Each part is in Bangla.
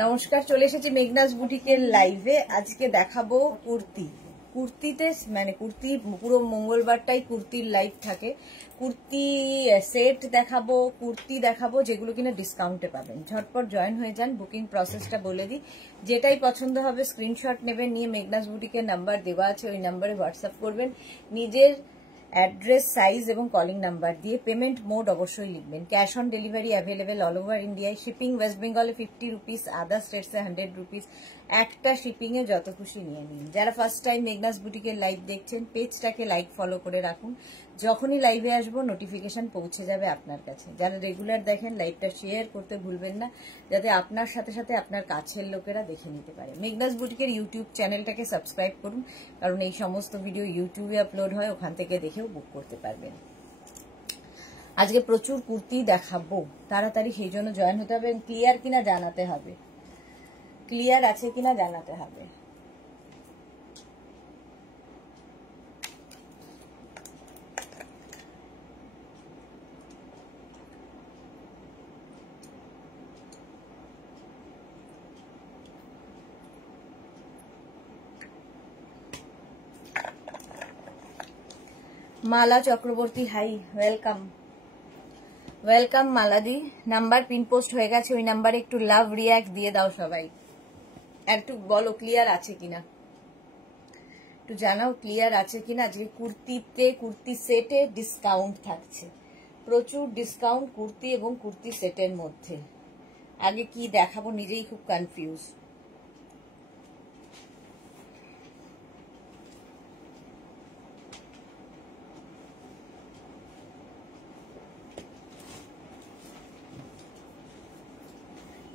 नमस्कार चले एसेছি মেঘনাস বুটিকের লাইভে। আজকে দেখাবো কুর্তি। কুর্তিতে মানে কুর্তি পুরো মঙ্গলবারটাই কুর্তির লাইভ থাকে। কুর্তি সেট দেখাবো, কুর্তি দেখাবো যেগুলো কিনা ডিসকাউন্টে পাবেন। ঝটপট জয়েন হয়ে যান। বুকিং প্রসেসটা বলে দিই, যেটাই পছন্দ হবে স্ক্রিনশট নেবেন, নিয়ে মেঘনাস বুটিকের নাম্বার দেওয়া আছে ওই নাম্বারে হোয়াটসঅ্যাপ করবেন। নিজের অ্যাড্রেস, সাইজ এবং কলিং নাম্বার দিয়ে পেমেন্ট মোড অবশ্যই লিখবেন। Cash on delivery available all over ইন্ডিয়ায়। শিপিং ওয়েস্ট বেঙ্গলে 50 রুপিস, আদার স্টেটসে 100 রুপিস। একটা শিপিংয়ে যত খুশি নিয়ে নিন। যারা ফার্স্ট টাইম মেঘনাস বুটিকের লাইভ দেখছেন, পেজটাকে লাইক ফলো করে রাখুন। যখনই লাইভে আসবো নোটিফিকেশন পৌঁছে যাবে আপনার কাছে। যারা রেগুলার দেখেন লাইভটা শেয়ার করতে ভুলবেন না, যাতে আপনার সাথে সাথে আপনার কাছের লোকেরা দেখে নিতে পারে। মেঘনাস বুটিকের ইউটিউব চ্যানেলটাকে সাবস্ক্রাইব করুন, কারণ এই সমস্ত ভিডিও ইউটিউবে আপলোড হয়, ওখান থেকে দেখেও বুক করতে পারবেন। আজকে প্রচুর কুর্তি দেখাবো, তাড়াতাড়ি সেই জন্য জয়েন হতে হবে। ক্লিয়ার কিনা জানাতে হবে, ক্লিয়ার আছে কিনা জানাতে হবে। Mala Chakraborty, hi, welcome welcome মালাদি। নাম্বার পিন পোস্ট হয়ে গেছে, ওই নাম্বারে একটু লাভ রিয়াক্ট দিয়ে দাও সবাই। আর একটু বলো ক্লিয়ার আছে কিনা, একটু জানাও ক্লিয়ার আছে কিনা। আজকে কুর্তিতে, কুর্তি সেটে ডিসকাউন্ট থাকছে, প্রচুর ডিসকাউন্ট কুর্তি এবং কুর্তি সেটের মধ্যে। আগে কি দেখাবো নিজেই খুব কনফিউজ।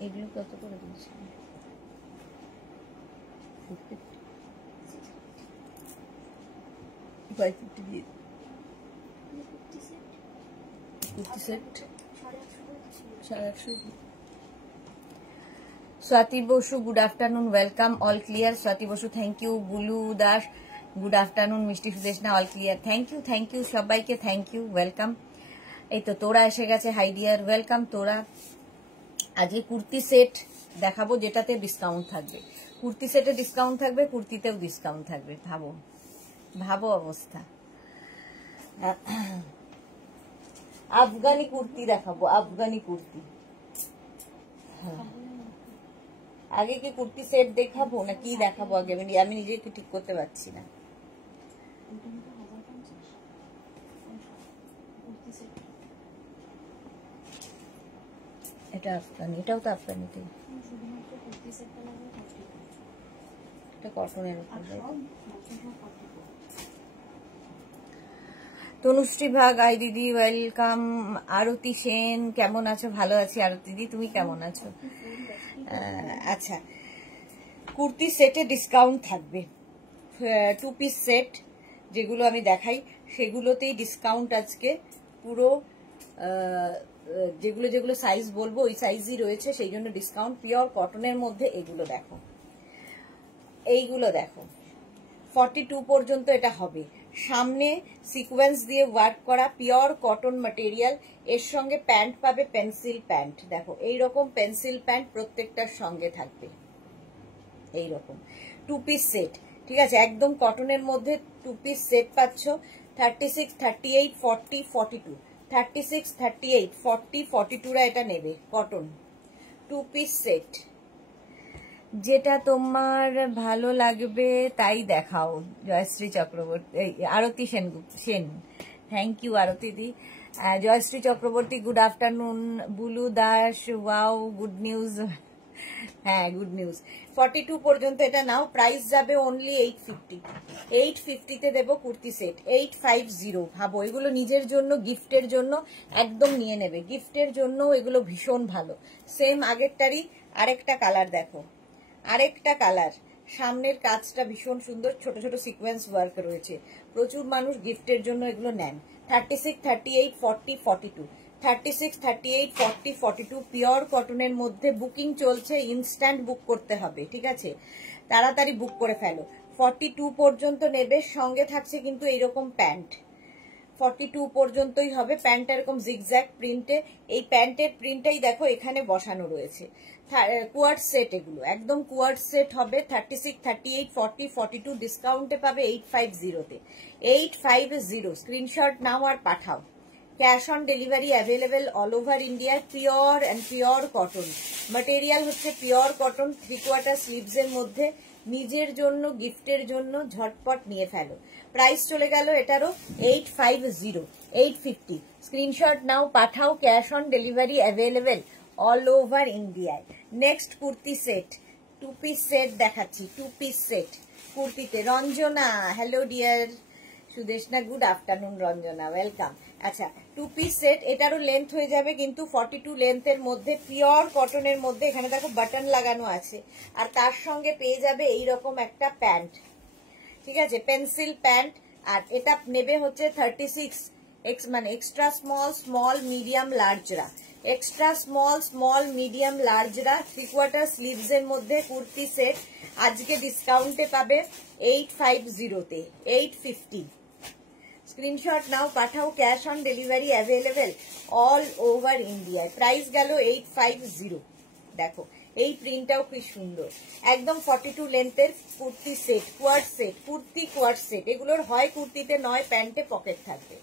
এগুলো কত করে দিচ্ছি? 550 দিয়ে kurti set 150। Swati Basu, good afternoon, welcome, all clear. Swati Basu, thank you. Bulu Das, good afternoon. Mishti Sudeshna, all clear, thank you सबाइके, थैंक यू, वेलकम। এই তো তোরা এসে গেছে, হাই ডিয়ার, ওয়েলকাম তোরা। আজকে কুর্তি সেট দেখাবো যেটাতে ডিসকাউন্ট থাকবে। কুর্তি সেটে ডিসকাউন্ট থাকবে, কুর্তিতেও ডিসকাউন্ট থাকবে। ভাবো ভাবো অবস্থা। আফগানি কুর্তি দেখাবো, আফগানি কুর্তি। আগে কি কুর্তি সেট দেখাবো না কি দেখাবো আগে? আমি নিজেকে ঠিক করতে পারছি না। এটা আফগানি, এটাও তো আফগানিতে, এটা কটনের উপর। তনুশ্রী ভাগ, আই দিদি, ওয়েলকাম। আরতি সেন, কেমন আছো? ভালো আছি আরতি দিদি, তুমি কেমন আছো? আচ্ছা, কুর্তি সেটে ডিসকাউন্ট থাকবে। 2 পিস সেট যেগুলো আমি দেখাই সেগুলোতেই ডিসকাউন্ট আজকে পুরো। যেগুলো যেগুলো সাইজ বলবো ওই সাইজই রয়েছে, সেই জন্য ডিসকাউন্ট। পিওর কটনের মধ্যে এগুলো দেখো, এইগুলো দেখো, 42 পর্যন্ত এটা হবে। সামনে সিকোয়েন্স দিয়ে ওয়ার্ক করা পিওর কটন ম্যাটেরিয়াল। এর সঙ্গে প্যান্ট পাবে, পেন্সিল প্যান্ট। দেখো এইরকম পেন্সিল প্যান্ট প্রত্যেকটার সঙ্গে থাকবে। এইরকম 2 পিস সেট, ঠিক আছে, একদম কটনের মধ্যে 2 পিস সেট পাচ্ছ। 36, 38, 40, 42, 36, 38, 40, 42রা এটা নেবে। কটন 2 পিস সেট, যেটা তোমার ভালো লাগবে তাই দেখাও। জয়শ্রী চক্রবর্তী, আরতি সেন, থ্যাংক ইউ আরতি দি। Jayashree Chakraborty, good afternoon. Bulu Das, wow, good news. হ্যাঁ, গুড নিউজ। 42 পর্যন্ত এটা নাও। প্রাইস যাবে অনলি 850। 850তে দেবো কুর্তি সেট, 850। ভাবো, এগুলো নিজের জন্য, গিফটের জন্য একদম নিয়ে নেবে। গিফটের জন্য এগুলো ভীষণ ভালো। সেম আগেরটারই আরেকটা কালার দেখো, আরেকটা কালার। সামনের কাজটা ভীষণ সুন্দর, ছোট ছোট সিকোয়েন্স ওয়ার্ক রয়েছে। প্রচুর মানুষ গিফটের জন্য এগুলো নেন। 36, 38, 40, 42, 36, 38, 40, 42 পিওর কটনের মধ্যে। বুকিং চলছে, ইনস্ট্যান্ট বুক করতে হবে, ঠিক আছে, তাড়াতাড়ি বুক করে ফেলো। 42 পর্যন্ত নেবে। সঙ্গে থাকছে কিন্তু এইরকম প্যান্ট। 42 পর্যন্তই হবে। প্যান্টটা এরকম জিগজ্যাগ প্রিন্টে, এই প্যান্টের প্রিন্টটাই দেখো এখানে বসানো রয়েছে। কোয়ার্ড সেট, এগুলো একদম কোয়ার্ড সেট হবে। 36, 38, 40, 42 ডিসকাউন্টে পাবে 850-তে। 850 স্ক্রিনশট নাও আর পাঠাও। Cash on delivery available all over India. Pure and pure cotton material হচ্ছে, পিওর কটন, 3/4 স্লিভস এর মধ্যে। নিজের জন্য, গিফটের জন্য ঝটপট নিয়ে ফেলো। প্রাইস চলে গেল এটারও 850, 850। স্ক্রিনশট নাও পাঠাও। Cash on delivery available all over ইন্ডিয়ায়। Next kurti set, 2 piece set দেখাচ্ছি। 2 পিস সেট কুর্তিতে। Ranjana, hello dear Sudeshna, good afternoon Ranjana, welcome. আচ্ছা, 2 পিস সেট, এটারও লেন্থ হয়ে যাবে কিন্তু 42 লেন্থের মধ্যে, পিওর কটনের মধ্যে। এখানে দেখো বাটন লাগানো আছে, আর তার সঙ্গে পেয়ে যাবে এইরকম একটা প্যান্ট, ঠিক আছে, পেন্সিল প্যান্ট। আর এটা নেবে হচ্ছে 36, মানে এক্সট্রা স্মল, স্মল, মিডিয়াম, লার্জরা। এক্সট্রা স্মল, স্মল, মিডিয়াম, লার্জরা 3/4 স্লিভস এর মধ্যে কুর্তি সেট। আজকে ডিসকাউন্টে পাবে 850-তে, 850। স্ক্রিনশট নাও পাঠাও। Cash on delivery available all over ইন্ডিয়ায়। প্রাইস গেল 850। দেখো এই প্রিন্টটাও কি সুন্দর, একদম 42 লেন্থের kurti set, co-ord set, kurti co-ord set. এগুলোর হয় কুর্তিতে নয় প্যান্টে পকেট থাকবে।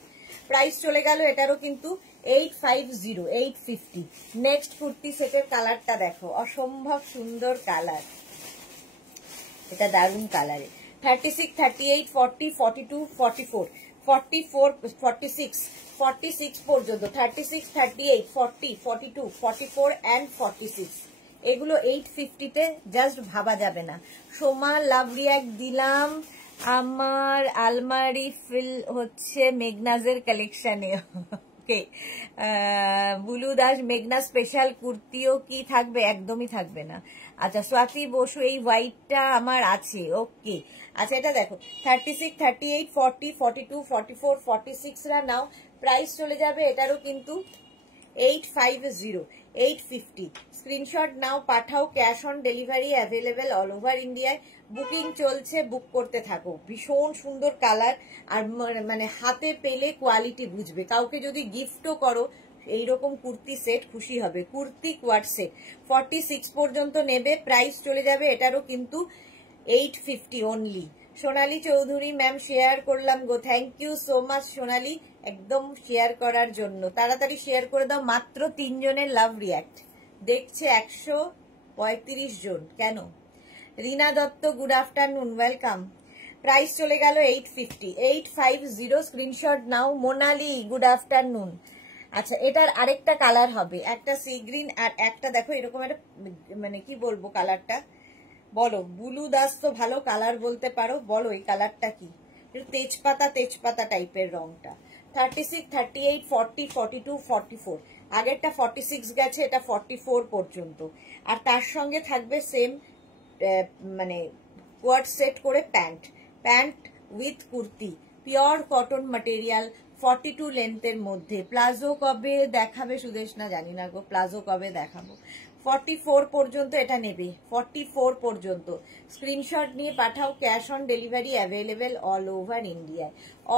প্রাইস চলে গেল এটারও কিন্তু 850, 850। নেক্সট কুর্তি সেটের কালারটা দেখো, অসম্ভব সুন্দর কালার, এটা দারুণ কালারে। 36, 38, 40, 42, 44, 44, 46, 46 পর্যন্ত। 36, 38, 40, 42, 44 and 46। এগুলো 850-তে জাস্ট ভাবা যাবে না। সোমা, লাভ রিয়াক্ট দিলাম। আমার আলমারি ফিল হচ্ছে মেঘনাজের কালেকশনে। ওকে, বুলু দাস, মেঘনা স্পেশাল কুর্তিও কি থাকবে? একদমই থাকবে না। আচ্ছা, স্বাতি বসু, এই হোয়াইটটা আমার আছে। ওকে, আচ্ছা এটা দেখো 36, 38, 40, 42, 44, 46রা নাও। প্রাইস চলে যাবে এটারও কিন্তু 850, 850। স্ক্রিনশট নাও পাঠাও। Cash on delivery available all over ইন্ডিয়ায়। বুকিং চলছে, বুক করতে থাকো। ভীষণ সুন্দর কালার, আর মানে হাতে পেলে কোয়ালিটি বুঝবে। কাউকে যদি গিফটও করো এইরকম কুর্তি সেট, খুশি হবে। কুর্তি কোয়ার্ড সেট 46 পর্যন্ত নেবে। প্রাইস চলে যাবে এটারও কিন্তু 850 অনলি। সোনালী চৌধুরী ম্যাম, শেয়ার করলাম গো। থ্যাংক ইউ সো মাচ সোনালী, একদম শেয়ার করার জন্য। তাড়াতাড়ি শেয়ার করে দাও। মাত্র 3 জনের লাভ রিয়াক্ট দেখছে, 135 জন। কেন? Rina Dutta, good afternoon, welcome. Price চলে গেল 850, 850। স্ক্রিনশট নাও। Monali, good afternoon. আচ্ছা, এটার আরেকটা কালার হবে, একটা সি গ্রিন আর একটা দেখো এরকম একটা, মানে কি বলবো কালারটা, বলো। বুলু দাস তো ভালো কালার বলতে পারো, বলো এই কালারটা কি? তেজপাতা, তেজপাতা টাইপের রংটা। 36, 38, 40, 42, 44। আগেরটা 46 গেছে, এটা 44 পর্যন্ত। আর তার সঙ্গে থাকবে সেম মানে কোয়ার্ড সেট করে pant, pant with kurti, pure cotton material, 42 লেন্থের মধ্যে। প্লাজো কবে দেখাবে সুদেশনা? জানি না গো, প্লাজো কবে দেখাবো। 44 পর্যন্ত এটা নেবে, 44 পর্যন্ত। স্ক্রিনশট নিয়ে পাঠাও। Cash on delivery available all over ইন্ডিয়ায়।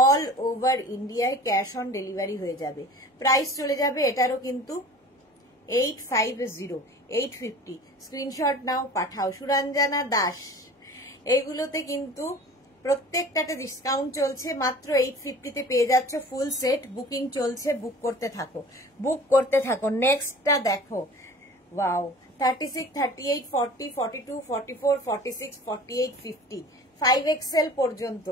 অল ওভার ইন্ডিয়ায় ক্যাশ অন ডেলিভারি হয়ে যাবে। প্রাইস চলে যাবে এটারও কিন্তু 850, 850। স্ক্রিনশট নাও পাঠাও। সুরঞ্জনা দাস, এইগুলোতে কিন্তু প্রত্যেকটাতে ডিসকাউন্ট চলছে। মাত্র 850-তে পেয়ে যাচ্ছ ফুল সেট। বুকিং চলছে, বুক করতে থাকো, বুক করতে থাকো। নেক্সটটা দেখো, ওয়াও। 36, 38, 40, 42, 44, 46, 48, 50, 5XL পর্যন্ত,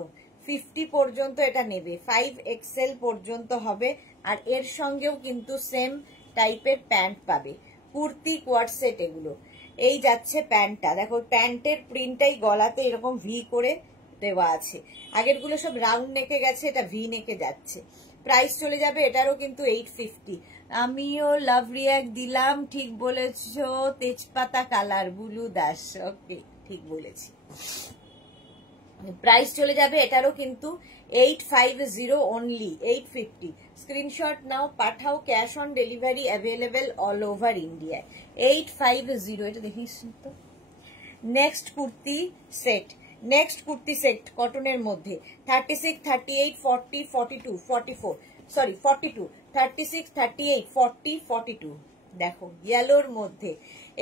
50 পর্যন্ত এটা নেবে। 5XL পর্যন্ত হবে। আর এর সঙ্গেও কিন্তু সেম টাইপের প্যান্ট পাবে, কুর্তি কোয়ার্ড সেট এগুলো। এই যাচ্ছে প্যান্টটা, দেখো প্যান্টের প্রিন্টটাই গলাতে এরকম ভি করে দেওয়া আছে। আগেরগুলো সব রাউন্ড নেকে গেছে, এটা ভি নেকে যাচ্ছে। প্রাইস চলে যাবে এটারও কিন্তু 850। আমিও লাভ রিয়াক্ট দিলাম, ঠিক বলেছো, তেজপাতা কালার, বুলু দাস। ওকে, ঠিক বলেছি। প্রাইস চলে যাবে এটারও কিন্তু 850 অনলি, 850। স্ক্রিনশট নাও পাঠাও। Cash on delivery available all over ইন্ডিয়ায়। 850, এটা দেখিস তো। Next kurti set, next kurti set কটনের মধ্যে 36, 38, 40, 42, 44, সরি 42, 36, 38, 40, 42। দেখো ইয়েলোর মধ্যে,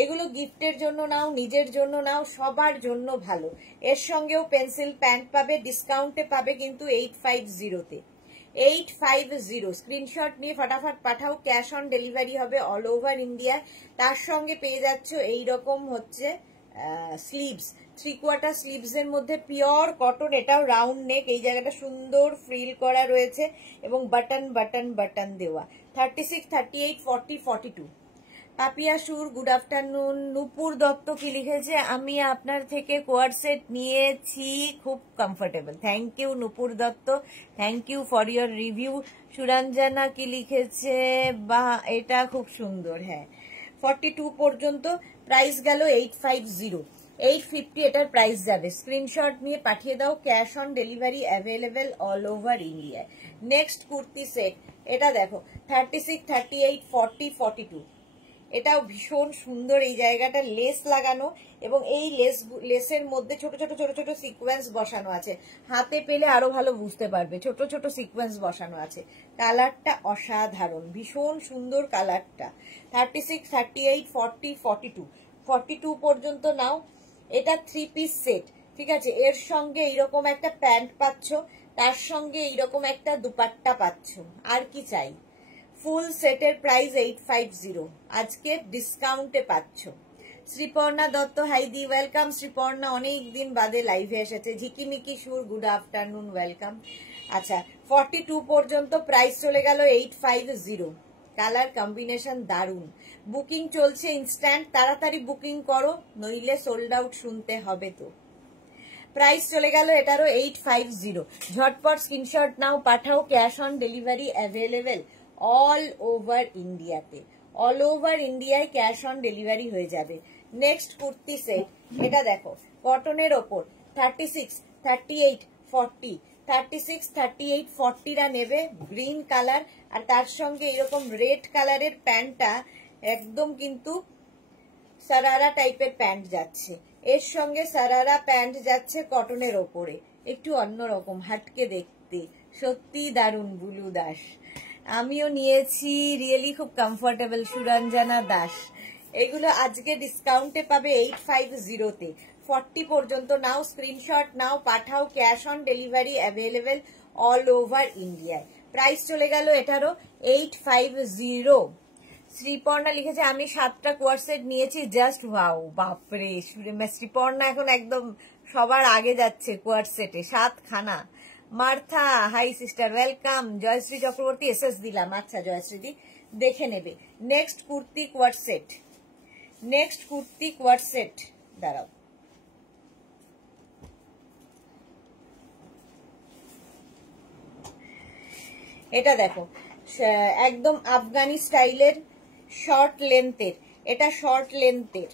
এগুলো গিফটের জন্য নাও, নিজের জন্য নাও, সবার জন্য ভালো। এর সঙ্গেও পেন্সিল প্যান্ট পাবে, ডিসকাউন্টে পাবে কিন্তু 850-তে। 850 স্ক্রিনশট নিয়ে ফটাফট পাঠাও, ক্যাশ অন ডেলিভারি হবে অল ওভার ইন্ডিয়া। তার সঙ্গে পেয়ে যাচ্ছ এইরকম হচ্ছে স্লিভস, 3/4 স্লিভস এর মধ্যে পিওর কটন, এটাও রাউন্ড নেক, এই জায়গাটা সুন্দর ফ্রিল করা রয়েছে এবং বাটন বাটন বাটন দেওয়া। 36, 38, 40, 42। পাপিয়া সুর গুড আফটারনুন। নুপুর দত্ত কি লিখেছে, আমি আপনার থেকে কোয়ার সেট নিয়েছি, খুব comfortable. Thank you Nupur Dutta, thank you for your review. Suranjana কি লিখেছে, বা এটা খুব সুন্দর, হ্যাঁ 42 পর্যন্ত, প্রাইস গেল 850, 850 এটার প্রাইস যাবে। স্ক্রিনশট নিয়ে পাঠিয়ে দাও, cash on delivery available all over ইন্ডিয়ায়। নেক্সট কুর্তি সেট, এটা দেখো 36, 38, 40, 42। এটাও ভীষণ সুন্দর, এই জায়গাটা লেস লাগানো এবং এই লেসের মধ্যে ছোট ছোট ছোট ছোট সিকোয়েন্স বসানো আছে। হাতে পেলে আরো ভালো বুঝতে পারবে, ছোট ছোট সিকোয়েন্স বসানো আছে। কালারটা অসাধারণ, ভীষণ সুন্দর কালারটা। 36, 38, 40, 42, 42 পর্যন্ত নাও। এটা 3 পিস সেট, ঠিক আছে। এর সঙ্গে এইরকম একটা প্যান্ট পাচ্ছ, তার সঙ্গে এইরকম একটা দুপাট্টা পাচ্ছ, আর কি চাই। ফুল সেটের প্রাইস 850, আজকে ডিসকাউন্টে পাচ্ছ। শ্রীপর্ণা দত্ত হাইদি ওয়েলকাম। শ্রীপর্ণা অনেকদিন বাদে লাইভে এসেছে। ঝিকিমিকি সুর গুড আফটারনুন, ওয়েলকাম। আচ্ছা 42 পর্যন্ত প্রাইস চলে গেল 850। কালার কম্বিনেশন দারুন, বুকিং চলছে ইনস্ট্যান্ট, তাড়াতাড়ি বুকিং করো নইলে সোল্ড আউট শুনতে হবে। তো প্রাইস চলে গেল এটারও 850। ঝটপট স্ক্রিনশট নাও, পাঠাও, cash on delivery available all over ইন্ডিয়াতে। অল ওভার ইন্ডিয়ায় ক্যাশ অন ডেলিভারি হয়ে যাবে। নেক্সট কুর্তি সেট, এটা দেখো কটনের ওপর 36, 38, 40, 36, 38, 40রা নেবে, গ্রিন কালার আর তার সঙ্গে এরকম রেড কালারের প্যান্টটা একদম কিন্তু সারারা টাইপের প্যান্ট যাচ্ছে। এর সঙ্গে সারারা প্যান্ট যাচ্ছে কটনের ওপরে, একটু অন্যরকম হাটকে দেখতে, সত্যি দারুণ। বুলু দাস আমিও নিয়েছি, রিয়েলি খুব কমফোর্টেবল। সুরঞ্জনা দাস, এগুলো আজকে ডিসকাউন্টে পাবে 850-তে। 40 পর্যন্ত নাও, স্ক্রিনশট নাও, পাঠাও, cash on delivery available all over ইন্ডিয়ায়। প্রাইস চলে গেল এটারও 850। শ্রীপর্ণা লিখেছে, আমি 7টা কোয়ার সেট নিয়েছি, জাস্ট ওয়াও। বাপরে, শ্রীপর্ণা এখন একদম সবার আগে যাচ্ছে কোয়ার সেটে, 7খানা। Martha hi sister, welcome. Jayashree Chakraborty SS দিলাম, আচ্ছা জয়শ্রীদি দেখে নেবে। Next kurti co-ord set, next kurti co-ord set, দাঁড়াও এটা দেখো একদম আফগানি স্টাইলের শর্ট লেন্থের, এটা শর্ট লেন্থের,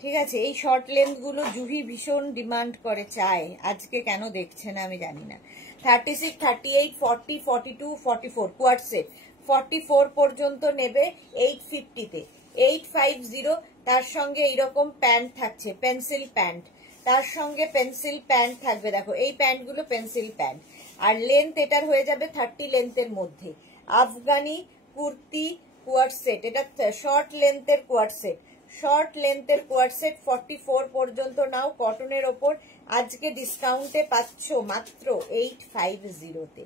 ঠিক আছে। এই শর্ট লেন্থ গুলো জুহি ভীষণ ডিমান্ড করে, চায়, আজকে কেন দেখছে না আমি জানি না। 36, 38, 40, 42, 44 কোয়ার সেট। 44 পর্যন্ত নেবে 850-তে, 850। তার সঙ্গে এইরকম প্যান্ট থাকছে, পেন্সিল প্যান্ট, তার সঙ্গে পেন্সিল প্যান্ট থাকবে। দেখো এই প্যান্টগুলো পেন্সিল প্যান্ট, আর লেন্থ এটার হয়ে যাবে 30 লেন্থের মধ্যে। আফগানি কুর্তি কোয়ার সেট, এটা শর্ট লেন্থের কোয়ার সেট, শর্ট লেন্থের কোয়ার সেট। 44 পর্যন্ত নাও, কটনের ওপর, আজকে ডিসকাউন্টে পাচ্ছ মাত্র 850-তে।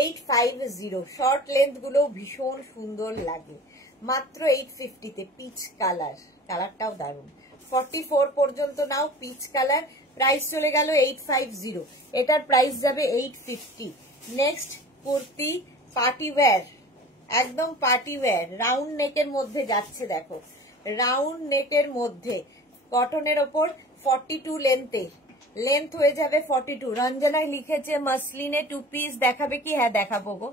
850, শর্ট লেন্থ গুলো ভীষণ সুন্দর লাগে, মাত্র 850-তে। পিচ কালার, কালারটাও দারুণ। 44 পর্যন্ত নাও, পিচ কালার। প্রাইস চলে গেল 850, এটার প্রাইস যাবে 850। নেক্সট কুর্তি পার্টি ওয়্যার, একদম পার্টি ওয়্যার, রাউন্ড নেকের মধ্যে যাচ্ছে। দেখো রাউন্ড নেকের মধ্যে কটনের ওপর 42 লেন্থে, লেন্থ হয়ে যাবে 42। রঞ্জনায় লিখেছে মাসলিনে 2 পিস দেখাবে কি, হ্যাঁ দেখাবো গো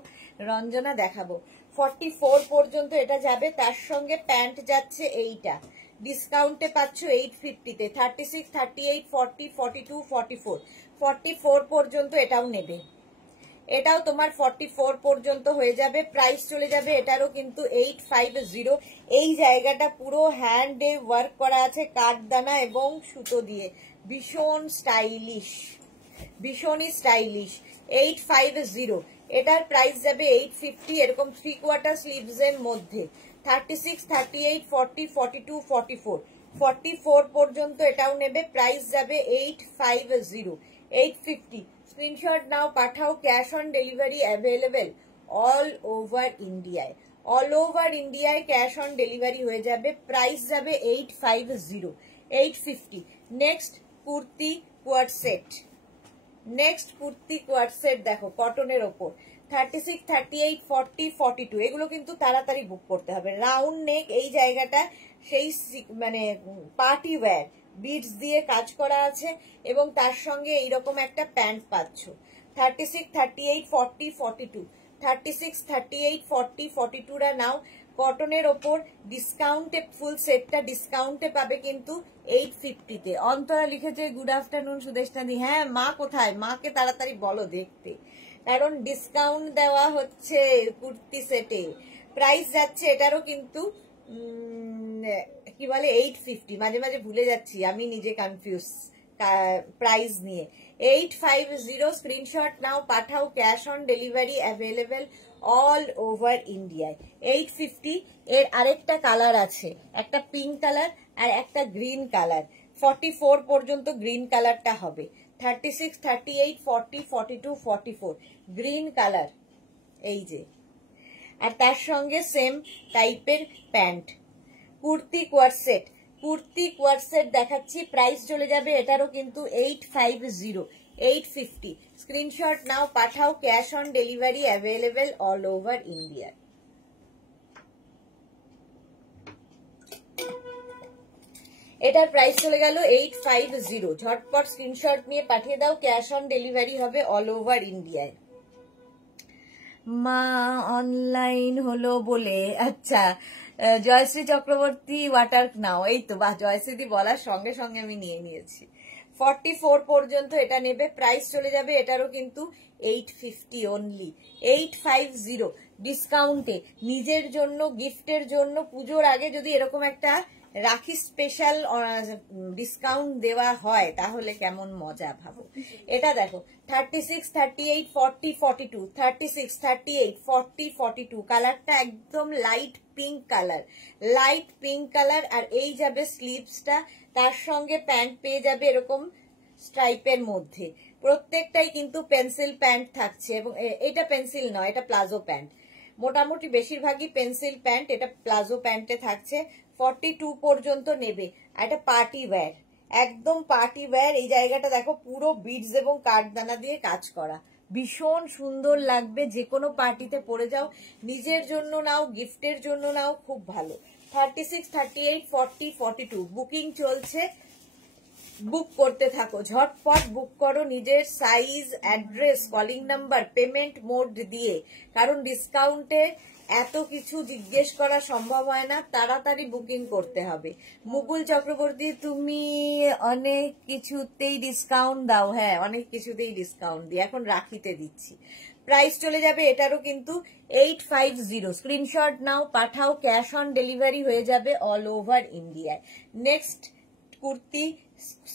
রঞ্জনা, দেখাবো। 44 পর্যন্ত এটা যাবে, তার সঙ্গে প্যান্ট যাচ্ছে এইটা, ডিসকাউন্টে পাচ্ছ 850-তে। 36, 38, 40, 42, 44, 44 পর্যন্ত এটাও নেবে, এটাও তোমার 44 পর্যন্ত হয়ে যাবে। প্রাইস চলে যাবে এটারও কিন্তু 850। এই জায়গাটা পুরো হ্যান্ডে ওয়ার্ক করা আছে কাঠদানা এবং সুতো দিয়ে, ভীষণ স্টাইলিশ, ভীষণই স্টাইলিশ। 850, এটার প্রাইস যাবে 850। এরকম 3/4 স্লিভস এর মধ্যে 36, 38, 40, 42, 44, 44 পর্যন্ত এটাও নেবে, প্রাইস যাবে 850, 850। স্ক্রিনশট নাও, পাঠাও, cash on delivery available all over ইন্ডিয়ায়, অল ওভার ইন্ডিয়ায় ক্যাশ অন ডেলিভারি হয়ে যাবে, প্রাইস যাবে 850, 850। Next kurti co-ord set, next kurti co-ord set দেখো কটনের ওপর 36, 38, 40, 42, এগুলো কিন্তু তাড়াতাড়ি বুক করতে হবে। রাউন্ড নেক, এই জায়গাটা সেই মানে পার্টি ওয়্যার বিডস দিয়ে কাজ করা আছে এবং তার সঙ্গে এইরকম একটা প্যান্ট পাচ্ছ। 36, 38, 40, 42, 36, 38, 40, 42 রা নাও। কটনের ওপর ডিসকাউন্টে, ফুল সেটটা ডিসকাউন্টে পাবে কিন্তু 850-তে। অন্তরা লিখেছে গুড আফটারনুন সুদেশনাদি। হ্যাঁ মা কোথায়, মাকে তাড়াতাড়ি বলো দেখতে, কারণ ডিসকাউন্ট দেওয়া হচ্ছে কুর্তি সেটে। প্রাইস যাচ্ছে এটারও কিন্তু কি বলে 850, মাঝে মাঝে ভুলে যাচ্ছি আমি নিজে, কনফিউজ প্রাইস নিয়ে। 850, স্ক্রিনশট নাও, পাঠাও, cash on delivery available all over ইন্ডিয়ায়। 850। এর আরেকটা কালার আছে, একটা পিঙ্ক কালার আর একটা গ্রিন কালার। 44 পর্যন্ত গ্রিন কালারটা হবে। 36, 38, 40, 42, 44 গ্রিন কালার, এই যে। আর তার সঙ্গে সেম টাইপের pant. Kurti co-ord set, kurti co-ord set দেখাচ্ছি, প্রাইস চলে যাবে এটারও কিন্তু 850, 850। স্ক্রিনশট নাও, পাঠাও, cash on delivery available all over India. এটার প্রাইস চলে গেল 850। ঝটপট স্ক্রিনশট নিয়ে পাঠিয়ে দাও, ক্যাশ অন ডেলিভারি হবে অল ওভার ইন্ডিয়ায়। মা অনলাইন হলো বলে, আচ্ছা জয়শ্রী চক্রবর্তী ওয়াটার নাও, এই তো বাহ, জয়শ্রীদি বলার সঙ্গে সঙ্গে আমি নিয়ে নিয়েছি। 44 পর্যন্ত এটা নেবে, প্রাইস চলে যাবে এটারও কিন্তু 850 অনলি, 850 ডিসকাউন্টে। নিজের জন্য, গিফটের জন্য, পুজোর আগে যদি এরকম একটা রাখি স্পেশাল ডিসকাউন্ট দেওয়া হয় তাহলে কেমন মজা ভাবো। এটা দেখো 36, 38, 40, 42, 36, 38, 40, 42, কালারটা একদম light pink colour, light pink colour. আর এই যাবে স্লিভসটা, তার সঙ্গে প্যান্ট পেয়ে যাবে এরকম স্ট্রাইপের মধ্যে। প্রত্যেকটাই কিন্তু পেন্সিল প্যান্ট থাকছে, এবং এটা পেন্সিল নয়, এটা প্লাজো প্যান্ট। মোটামুটি বেশিরভাগই পেন্সিল প্যান্ট, এটা প্লাজো প্যান্টে থাকছে। 42 পর্যন্ত নেবে। আর এটা পার্টি ওয়্যার, একদম পার্টি ওয়্যার। এই জায়গাটা দেখো পুরো বিডস এবং কাঠদানা দিয়ে কাজ করা, ভীষণ সুন্দর লাগবে। যে কোনো পার্টিতে পরে যাও, নিজের জন্য নাও, গিফটের জন্য নাও, খুব ভালো। 36, 38, 40, 42 বুকিং চলছে, বুক করতে থাকো, ঝটপট বুক করো নিজের size, address, calling number, payment mode দিয়ে, কারণ ডিসকাউন্টে এত কিছু জিজ্ঞেস করা সম্ভব হয় না, তাড়াতাড়ি বুকিং করতে হবে। মুকুল চক্রবর্তী তুমি অনেক কিছুতেই ডিসকাউন্ট দাও, হ্যাঁ অনেক কিছুতেই ডিসকাউন্ট দিই, এখন রাখিতে দিচ্ছি। প্রাইস চলে যাবে এটারও কিন্তু 850। স্ক্রিনশট নাও, পাঠাও, ক্যাশ অন ডেলিভারি হয়ে যাবে অল ওভার ইন্ডিয়ায়। নেক্সট কুর্তি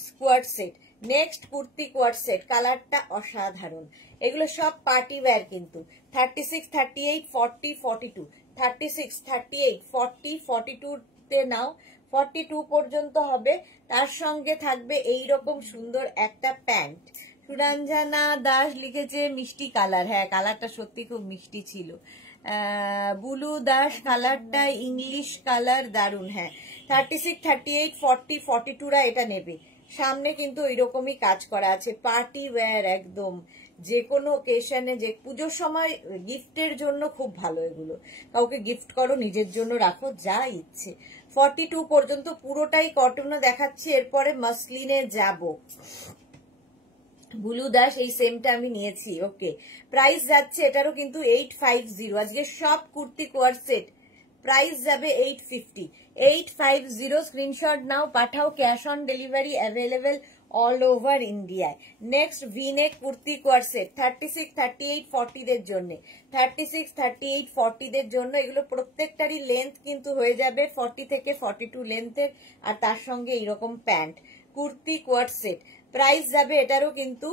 স্কোয়াড set, next kurti co-ord set, কালারটা অসাধারণ। এগুলো সব পার্টি ওয়্যার কিন্তু। 36, 38, 40, 42, 36, 38, 40, 42 তে নাও। 42 পর্যন্ত হবে, তার সঙ্গে থাকবে এইরকম সুন্দর একটা প্যান্ট। সুরঞ্জনা দাস লিখেছে মিষ্টি কালার, হ্যাঁ কালারটা সত্যি খুব মিষ্টি ছিল। বুলু দাস কালারটা ইংলিশ কালার, দারুন। হ্যাঁ 36, 38, 40, 42 রা এটা নেবে। সামনে কিন্তু ওইরকমই কাজ করা আছে, পার্টি ওয়্যার একদম। যে কোনো ওকেশনে, যে পুজোর সময় গিফটের জন্য খুব ভালো এগুলো। কাউকে গিফট করো, নিজের জন্য রাখো, যা ইচ্ছে। 42 পর্যন্ত পুরোটাই কটনে দেখাচ্ছে, এরপরে মাসলিনে যাব। বুলু দাস এই সেমটা আমি নিয়েছি, ওকে। প্রাইস যাচ্ছে এটারও কিন্তু 850। আজকে সব কুর্তি কোয়ার্ড সেট প্রাইস যাবে 850। 850 স্ক্রিনশট নাও, পাঠাও, cash on delivery available all over ইন্ডিয়ায়। নেক্সট ভিনেক কুর্তি কোয়ারসেট 36, 38, 40 দের জন্য, 36, 38, 40 দের জন্য। এগুলো প্রত্যেকটারই লেন্থ কিন্তু হয়ে যাবে 40 থেকে 42 লেন্থের, আর তার সঙ্গে এইরকম প্যান্ট। কুর্তি কোয়ারসেট প্রাইস যাবে এটারও কিন্তু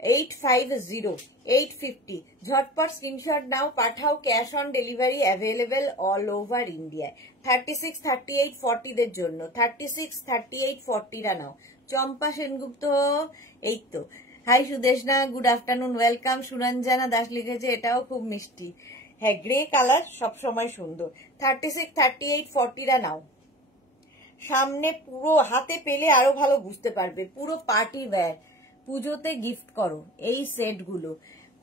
850, 850। ঝটপট স্ক্রিনশট নাও, পাঠাও, cash on delivery available all over ইন্ডিয়ায়। 36, 38, 40 দের জন্য, 36, 38, 40 রা নাও। চম্পা সেনগুপ্ত, এই তো, hi Sudeshna, good afternoon, welcome. Suranjana Das লিখেছে এটাও খুব মিষ্টি। হ্যাঁ, গ্রে কালার সবসময় সুন্দর। 36, 38, 40 রা নাও। সামনে পুরো হাতে পেলে আরো ভালো বুঝতে পারবে, পুরো পার্টি ওয়্যার, পুজোতে গিফট করো এই সেট গুলো।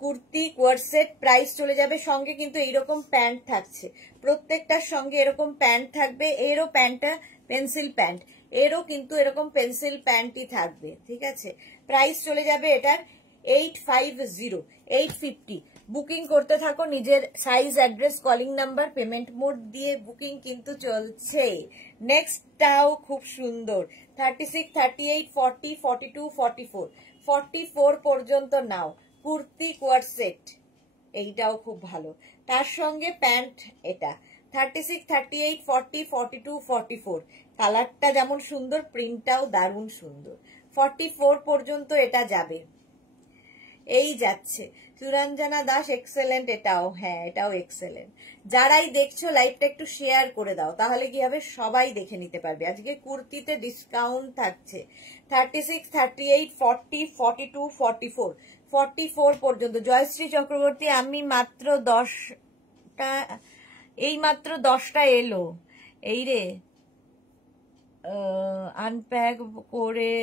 কুর্তি কোয়ারসেট প্রাইস চলে যাবে, সঙ্গে কিন্তু এইরকম প্যান্ট থাকছে, প্রত্যেকটার সঙ্গে এরকম প্যান্ট থাকবে। এরও প্যান্টটা পেন্সিল প্যান্ট, এরও কিন্তু এরকম পেন্সিল প্যান্টই থাকবে, ঠিক আছে। প্রাইস চলে যাবে এটার 850, 850। বুকিং করতে থাকো, নিজের size, address, calling number, payment mode দিয়ে বুকিং কিন্তু চলছে। নেক্সটটাও খুব সুন্দর, 36, 38, 40, 42, 44, 44 পর্যন্ত নাও। কুর্তি কোয়ারসেট এইটাও খুব ভালো, তার সঙ্গে প্যান্ট এটা। 36, 38, 40, 42, 44 কালারটা যেমন সুন্দর, প্রিন্টটাও দারুণ সুন্দর। 44 পর্যন্ত এটা যাবে, এই যাচ্ছে। সুরঞ্জনা দাস এক্সেলেন্ট, এটাও, হ্যাঁ এটাও এক্সেলেন্ট। যারাই দেখছো লাইভটা একটু শেয়ার করে দাও, তাহলে কি হবে, সবাই দেখে নিতে পারবে। আজকে কুর্তিতে ডিসকাউন্ট থাকছে 36, 38, 40, 42, 44, 44 পর্যন্ত। জয়শ্রী চক্রবর্তী, আমি মাত্র 10টা, এই মাত্র 10টা এলো, এই রে, আনপ্যাক করে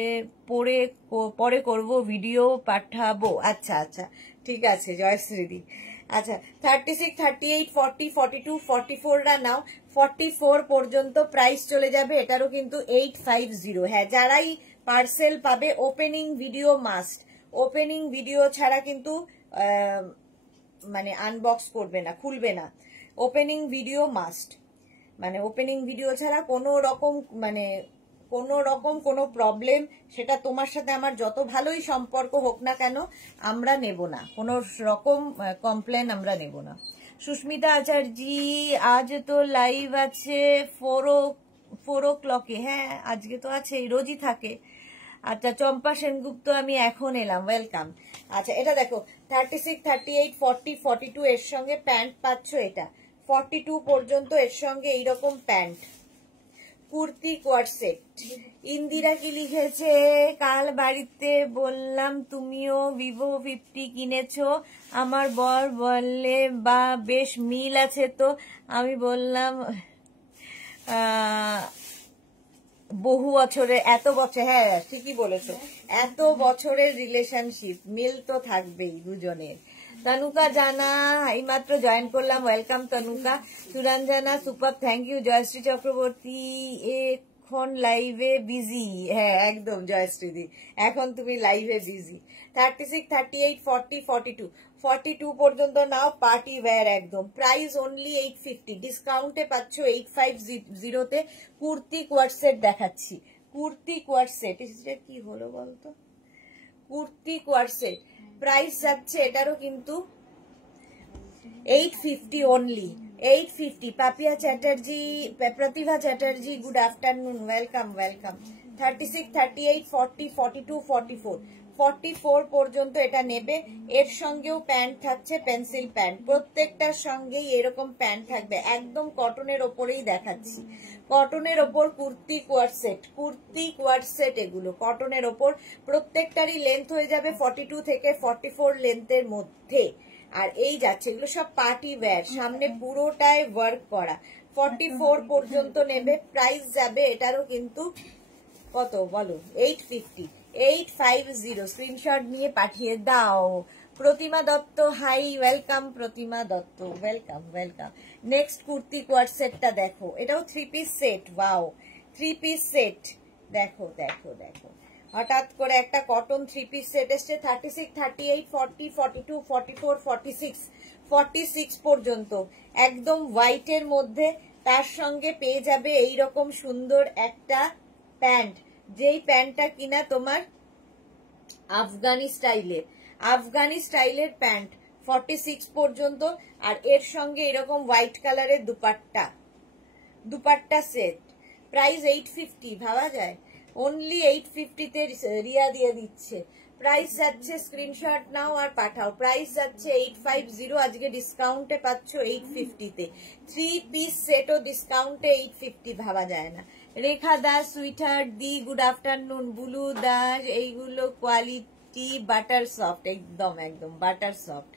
পরে করব, ভিডিও পাঠাবো। আচ্ছা আচ্ছা, ঠিক আছে জয়শ্রীদি। আচ্ছা, 36, 38, 40, 42, 44 রা নাও। 44 পর্যন্ত প্রাইস চলে যাবে এটারও কিন্তু 850। হ্যাঁ, যারাই পার্সেল পাবে opening video must, opening video ছাড়া কিন্তু মানে আনবক্স করবে না, খুলবে না। ওপেনিং ভিডিও মাস্ট, মানে ওপেনিং ভিডিও ছাড়া কোনো রকম কোনো প্রবলেম, সেটা তোমার সাথে আমার যত ভালোই সম্পর্ক হোক না কেন, আমরা নেব না, কোনো রকম কমপ্লেন আমরা নেব না। সুস্মিতা আচার্যি, আজ তো লাইভ আছে 4 o'clock-এ। হ্যাঁ, আজকে তো আছে, রোজই থাকে। আচ্ছা, চম্পা সেনগুপ্ত, আমি এখন এলাম, ওয়েলকাম। আচ্ছা, এটা দেখো 36, 38, 40, 42 এর সঙ্গে প্যান্ট পাচ্ছ, এটা 42 পর্যন্ত এর সঙ্গে এইরকম প্যান্ট। কুর্তি কোয়ারসেট। ইন্দিরা কি লিখেছে, কাল বাড়িতে বললাম তুমিও ভিভো 50 কিনেছো, আমার বর বললে বা বেশ মিল আছে, তো আমি বললাম বহু বছরের, এত বছর, হ্যাঁ ঠিকই বলেছো, এত বছরের রিলেশনশিপ, মিল তো থাকবেই দুজনের। তনুকা জানা, এইমাত্র জয়েন করলাম, welcome Tanuka. Suranjana super, thank you. Joyshree Chakraborty, এখন লাইভে বিজি। হ্যাঁ একদম জয়শ্রীদি, এখন তুমি লাইভে বিজি। 36, 38, 40, 42, 42 পর্যন্ত নাও, পার্টি ওয়্যার একদম। প্রাইস অনলি 850, ডিসকাউন্টে পাচ্ছ 850-তে। কুর্তি কোয়ারসেট দেখাচ্ছি, কুর্তি কোয়ারসেট, এটা কি হলো বলতো, কুর্তি কোয়ারসেট প্রাইস যাচ্ছে এটারও কিন্তু 850 only, 850। Papiya Chatterjee, Pratibha Chatterjee, good afternoon, welcome welcome. 36, 38, 40, 42, 44, 44 পর্যন্ত এটা নেবে। এর সঙ্গেও প্যান্ট থাকছে, পেন্সিল প্যান্ট, প্রত্যেকটার সঙ্গেই এরকম প্যান্ট থাকবে, একদম কটনের ওপরেই দেখাচ্ছি, কটনের ওপর কুর্তি কোয়ারসেট, কুর্তি কোয়ারসেট এগুলো কটনের ওপর। প্রত্যেকটারই লেন্থ হয়ে যাবে 42 থেকে 44 লেন্থের মধ্যে। আর এই যাচ্ছে, এগুলো সব পার্টি ওয়্যার, সামনে পুরোটায় ওয়ার্ক করা। 44 পর্যন্ত নেবে, প্রাইস যাবে এটারও কিন্তু কত বলো, 850, 850। স্ক্রিনশট নিয়ে পাঠিয়ে দাও। Pratima Dutta, hi, welcome Pratima Dutta, welcome welcome. Next kurti কোয়ারসেটটা দেখো, এটাও 3 piece set, wow 3 piece set, দেখো দেখো দেখো, হঠাৎ করে একটা কটন 3 পিস সেট এসছে। 36, 38, 40, 42, 44, 46, 46 পর্যন্ত, একদম হোয়াইটের মধ্যে। তার সঙ্গে পেয়ে যাবে এইরকম সুন্দর একটা প্যান্ট, যেই প্যান্টটা কিনা তোমার আফগানি স্টাইলের প্যান্ট, 46 পর্যন্ত। আর এর সঙ্গে এরকম হোয়াইট কালারের দুপাট্টা সেট, প্রাইস 850। ভাবা যায়, অনলি 850-তে রিয়া দিয়ে দিচ্ছে। প্রাইস যাচ্ছে, স্ক্রিনশট নাও আর পাঠাও। প্রাইস যাচ্ছে 850, আজকে ডিসকাউন্টে পাচ্ছ 850-তে। 3 পিস সেটও ডিসকাউন্টে 850, ভাবা যায় না। রেখা দাস, সুইটহার্ট দি, গুড আফটারনুন। বুলু দাস, এইগুলো কোয়ালিটি বাটার সফট, একদম বাটার সফট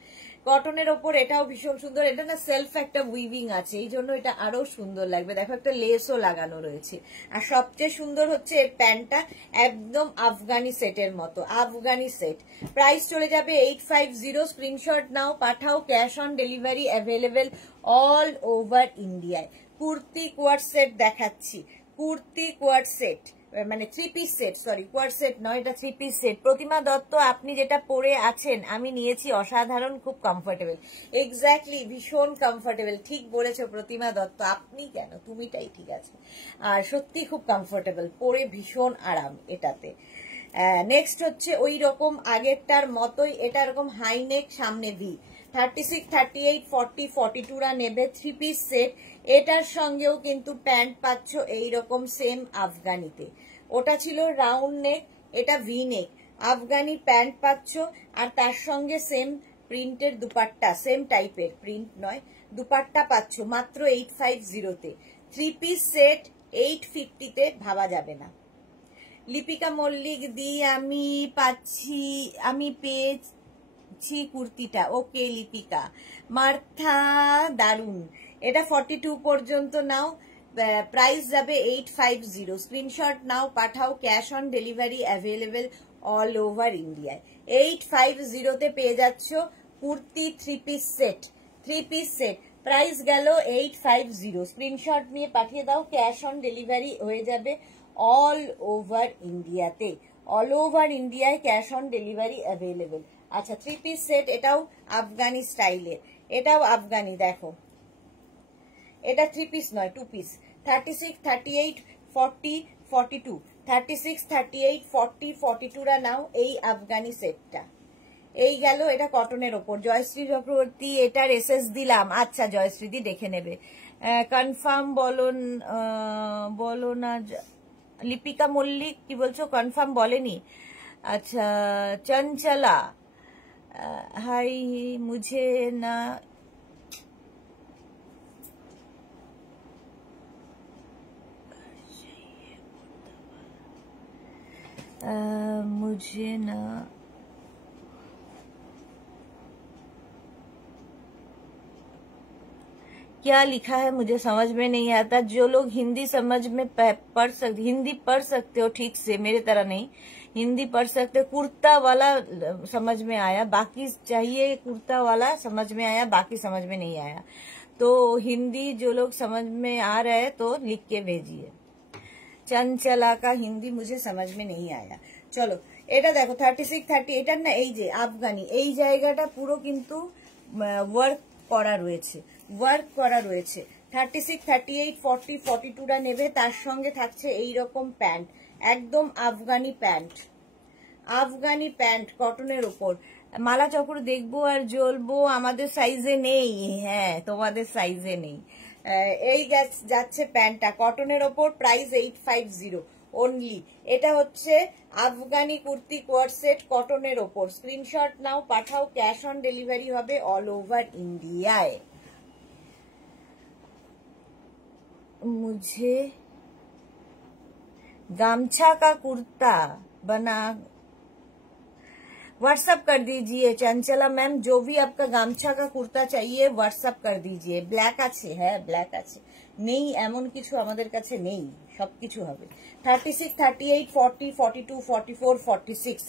কটনের ওপর। এটাও ভীষণ সুন্দর, এটা না সেলফ একটা উইভিং আছে, এই জন্য এটা আরো সুন্দর লাগবে। দেখো একটা লেসও লাগানো রয়েছে। আর সবচেয়ে সুন্দর হচ্ছে এর প্যান্টটা, একদম আফগানি সেটের মতো, আফগানি সেট। প্রাইস চলে যাবে 850, স্ক্রিনশট নাও পাঠাও। Cash on delivery available all over ইন্ডিয়ায়। কুর্তি কোয়ার্ড সেট দেখাচ্ছি, কুর্তি কোয়ার্ড সেট, মানে 3 পিস সেট, সরি কোয়ার্ড সেট নয়, এটা 3 পিস সেট। প্রতিমা দত্ত, আপনি যেটা পরে আছেন আমি নিয়েছি, অসাধারণ, খুব কমফোর্টেবল। এক্স্যাক্টলি, ভীষণ কমফোর্টেবল, ঠিক বলেছো প্রতিমা দত্ত। আপনি কেন, তুমিটাই ঠিক আছে। আর সত্যি খুব কমফোর্টেবল, পরে ভীষণ আরাম এটাতে। নেক্সট হচ্ছে ওই রকম আগেরটার মতোই, এটা এরকম হাই নেক, সামনে ভি। 36, 38, 40, 42রা নেবে, 3 পিস সেট। এটার সঙ্গেও কিন্তু প্যান্ট পাচ্ছ এইরকম সেম আফগানিতে। ওটা ছিল রাউন্ড নেক, এটা ভি নেক। আফগানি প্যান্ট পাচ্ছ, আর তার সঙ্গে সেম প্রিন্টের দুপাট্টা, সেম টাইপের প্রিন্ট নয়, দুপাট্টা পাচ্ছ মাত্র 850-তে। 3 পিস সেট 850-তে, ভাবা যাবে না। লিপিকা মল্লিক দি, আমি পেয়েছি কুর্তিটা। ওকে লিপিকা। মার্থা, দারুন। এটা 42 পর্যন্ত নাও, প্রাইস যাবে 850, স্ক্রিনশট নাও পাঠাও। Cash on delivery available all over ইন্ডিয়ায়। 850-তে পেয়ে যাচ্ছ kurti 3 piece set, 3 piece set. Price গেল 850, স্ক্রিনশট নিয়ে পাঠিয়ে দাও। ক্যাশ অন ডেলিভারি হয়ে যাবে অল ওভার ইন্ডিয়াতে, অল ওভার ইন্ডিয়ায় ক্যাশ অন ডেলিভারি অ্যাভেলেবেল। আচ্ছা, 3 পিস সেট, এটাও আফগানি স্টাইলের, এটাও আফগানি। দেখো এটা 3 পিস নয়, 2 পিস। 36, 38, 40, 42, 36, 38, 40, 42রা নাও এই আফগানি সেটটা। এই গেল, এটা কটনের ওপর। জয়শ্রী চক্রবর্তী, এটার এসএস দিলাম। আচ্ছা জয়শ্রীদি দেখে নেবে, কনফার্ম বলো না। লিপিকা মল্লিক কি বলছো, কনফার্ম বলেনি? আচ্ছা, চঞ্চলা, হাই, মুঝে না क्या लिखा है मुझे समझ में नहीं आता। जो लोग हिंदी समझ में हिंदी पढ़ सकते हो ठीक से, मेरे तरह नहीं, हिंदी पढ़ सकते हो। कुर्ता वाला समझ में आया, बाकी चाहिए कुर्ता वाला समझ में आया, बाकी समझ में नहीं आया। तो हिंदी जो लोग समझ में आ रहे हैं तो लिख के भेजिए। चंचला का हिंदी मुझे समझ में नहीं आया। चलो এটা দেখো 36, 30, এটার না এই যে আফগানি, এই জায়গাটা পুরো কিন্তু ওয়ার্ক করা রয়েছে, 36, 38, 40, 42টা নেবে। তার সঙ্গে থাকছে এইরকম প্যান্ট, একদম আফগানি প্যান্ট কটনের ওপর। মালা চক্র দেখবো আর জ্বলবো, আমাদের সাইজে নেই। হ্যাঁ, তোমাদের সাইজে নেই। এই যাচ্ছে প্যান্টটা কটনের ওপর, প্রাইস 850 অনলি। এটা হচ্ছে আফগানি কুর্তি কোয়ার্ড সেট কটনের ওপর। স্ক্রিনশট নাও পাঠাও, ক্যাশ অন ডেলিভারি হবে অল ওভার ইন্ডিয়ায়। मुझे गामछा का कुर्ता बना व्हाट्सअप कर दीजिए। चंचला मैम, जो भी आपका गामछा का कुर्ता चाहिए व्हाट्सअप कर दीजिए। ব্ল্যাক আছে, হ্যাঁ ব্ল্যাক আছে, নেই এমন কিছু আমাদের কাছে নেই, সবকিছু হবে। 36, 38, 40, 42, 44, 46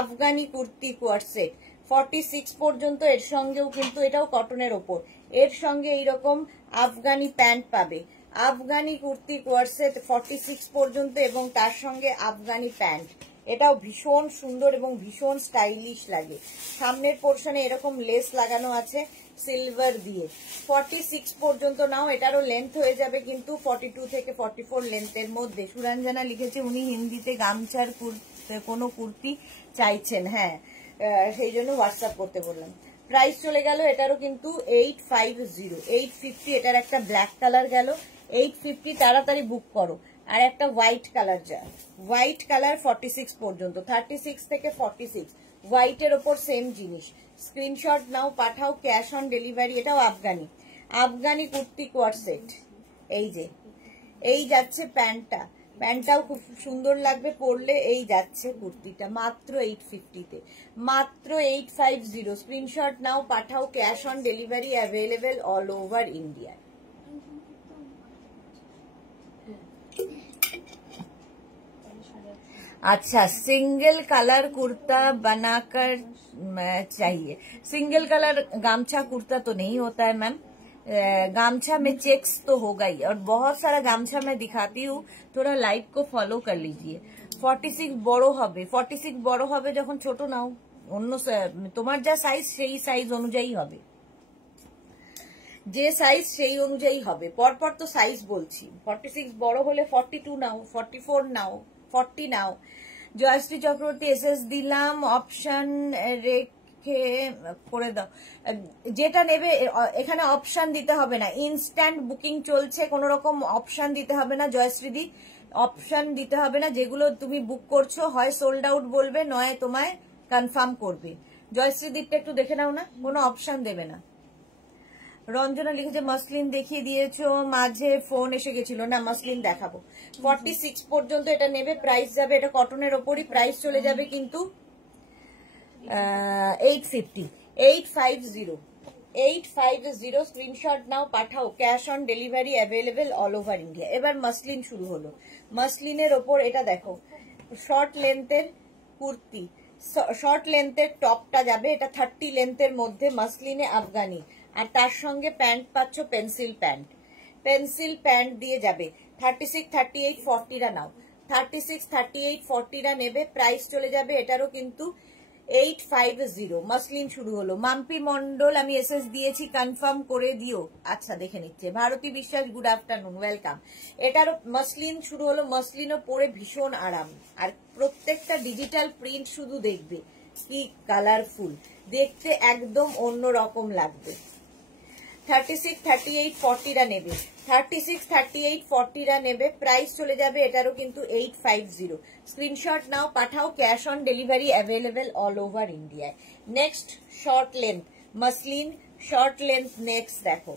আফগানি কুর্তি কোয়ার্ড সেট 46 পর্যন্ত। এর সঙ্গেও কিন্তু এটাও কটনের ওপর, এর সঙ্গে এইরকম আফগানি প্যান্ট পাবে। আফগানি কুর্তি কোয়ার্ড সেট 46 পর্যন্ত এবং তার সঙ্গে আফগানি প্যান্ট। এটাও ভীষণ সুন্দর এবং ভীষণ স্টাইলিশ লাগে। সামনের পোর্শনে এরকম লেস লাগানো আছে, সিলভার দিয়ে। 46 পর্যন্ত নাও, এটারও লেন্থ হয়ে যাবে কিন্তু 42 থেকে 44 লেন্থের মধ্যে। সুরঞ্জনা লিখেছে উনি হিন্দিতে গামছার কোনো কুর্তি চাইছেন, হ্যাঁ সেই জন্য হোয়াটসঅ্যাপ করতে বললাম। প্রাইস চলে গেল এটারও কিন্তু 850, 850। এটার একটা ব্ল্যাক কালার গেল 850, তাড়াতাড়ি বুক করো। আর একটা হোয়াইট কালার, যা হোয়াইট কালার 46 পর্যন্ত, 36 থেকে 46 হোয়াইটের ওপর সেম জিনিস। স্ক্রিনশট নাও, পাঠাও, ক্যাশ অন ডেলিভারি। এটাও আফগানি, আফগানি কুর্তি কোয়ার সেট। এই যে এই যাচ্ছে প্যান্টটা, প্যান্টটাও খুব সুন্দর লাগবে পরলে। এই যাচ্ছে কুর্তিটা মাত্র 850-তে, মাত্র 850। স্ক্রিনশট নাও, পাঠাও, cash on delivery available all over India. अच्छा, सिंगल कलर कुर्ता बनाकर चाहिए। सिंगल कलर गामछा कुर्ता तो नहीं होता है मैम, गामछा में चेक्स तो होगा ही, और बहुत सारा गामछा मैं दिखाती हूँ, थोड़ा लाइव को फॉलो कर लीजिए। 46 বড় হবে, 46 বড় হবে যখন ছোট নাও, অন্য তোমার যা সাইজ সেই সাইজ অনুযায়ী হবে, যে সাইজ সেই অনুযায়ী হবে। পরপর তো সাইজ বলছি, 46 বড় হলে 42 নাও, 44 নাও, 40 নাও। জয়শ্রী চক্রবর্তী এসএস দিলাম, অপশন রেখে করে দাও। যেটা নেবে এখানে অপশন দিতে হবে না, ইনস্ট্যান্ট বুকিং চলছে, কোন রকম অপশন দিতে হবে না জয়শ্রীদি, অপশন দিতে হবে না। যেগুলো তুমি বুক করছো হয় সোল্ড আউট বলবে, নয় তোমায় কনফার্ম করবে। জয়শ্রীদিরটা একটু দেখে নাও না, কোনো অপশন দেবে না। রঞ্জনা লিখেছে মসলিন দেখিয়ে দিয়েছো, মাঝে ফোন এসে গেছিল, না মসলিন দেখাবো। 46 পর্যন্ত এটা নেবে, প্রাইস যাবে, এটা কটনের ওপরই, প্রাইস চলে যাবে কিন্তু 850। স্ক্রিনশট নাও, পাঠাও, cash on delivery available all over India. এবার মসলিন শুরু হলো। মসলিনের ওপর এটা দেখো, শর্ট লেন্থের কুর্তি, শর্ট লেন্থের টপটা যাবে, এটা 30 লেন্থের মধ্যে মসলিনে আফগানি, আর তার সঙ্গে প্যান্ট পাচ্ছ পেন্সিল প্যান্ট, পেন্সিল প্যান্ট দিয়ে যাবে। 36, 38, 40রা নাও, 36, 38, 40রা নেবে, প্রাইস চলে যাবে এটারও কিন্তু 850। মসলিন শুরু হলো। মাম্পি মন্ডল আমি এসএস দিয়েছি, কনফার্ম করে দিও। আচ্ছা দেখে নিচ্ছে। ভারতী বিশ্বাস গুড আফটারনুন, ওয়েলকাম। এটারও মসলিন শুরু হলো, মসলিনও পরে ভীষণ আরাম, আর প্রত্যেকটা ডিজিটাল প্রিন্ট শুধু দেখবে কি কালারফুল, দেখতে একদম অন্য রকম লাগবে। 36, 38, 40রা নেবে, 36, 38, 40রা নেবে, প্রাইস চলে যাবে এটারও কিন্তু 850। স্ক্রিনশট নাও, পাঠাও, cash on delivery available all over ইন্ডিয়ায়। Next short length muslin, short length next দেখো,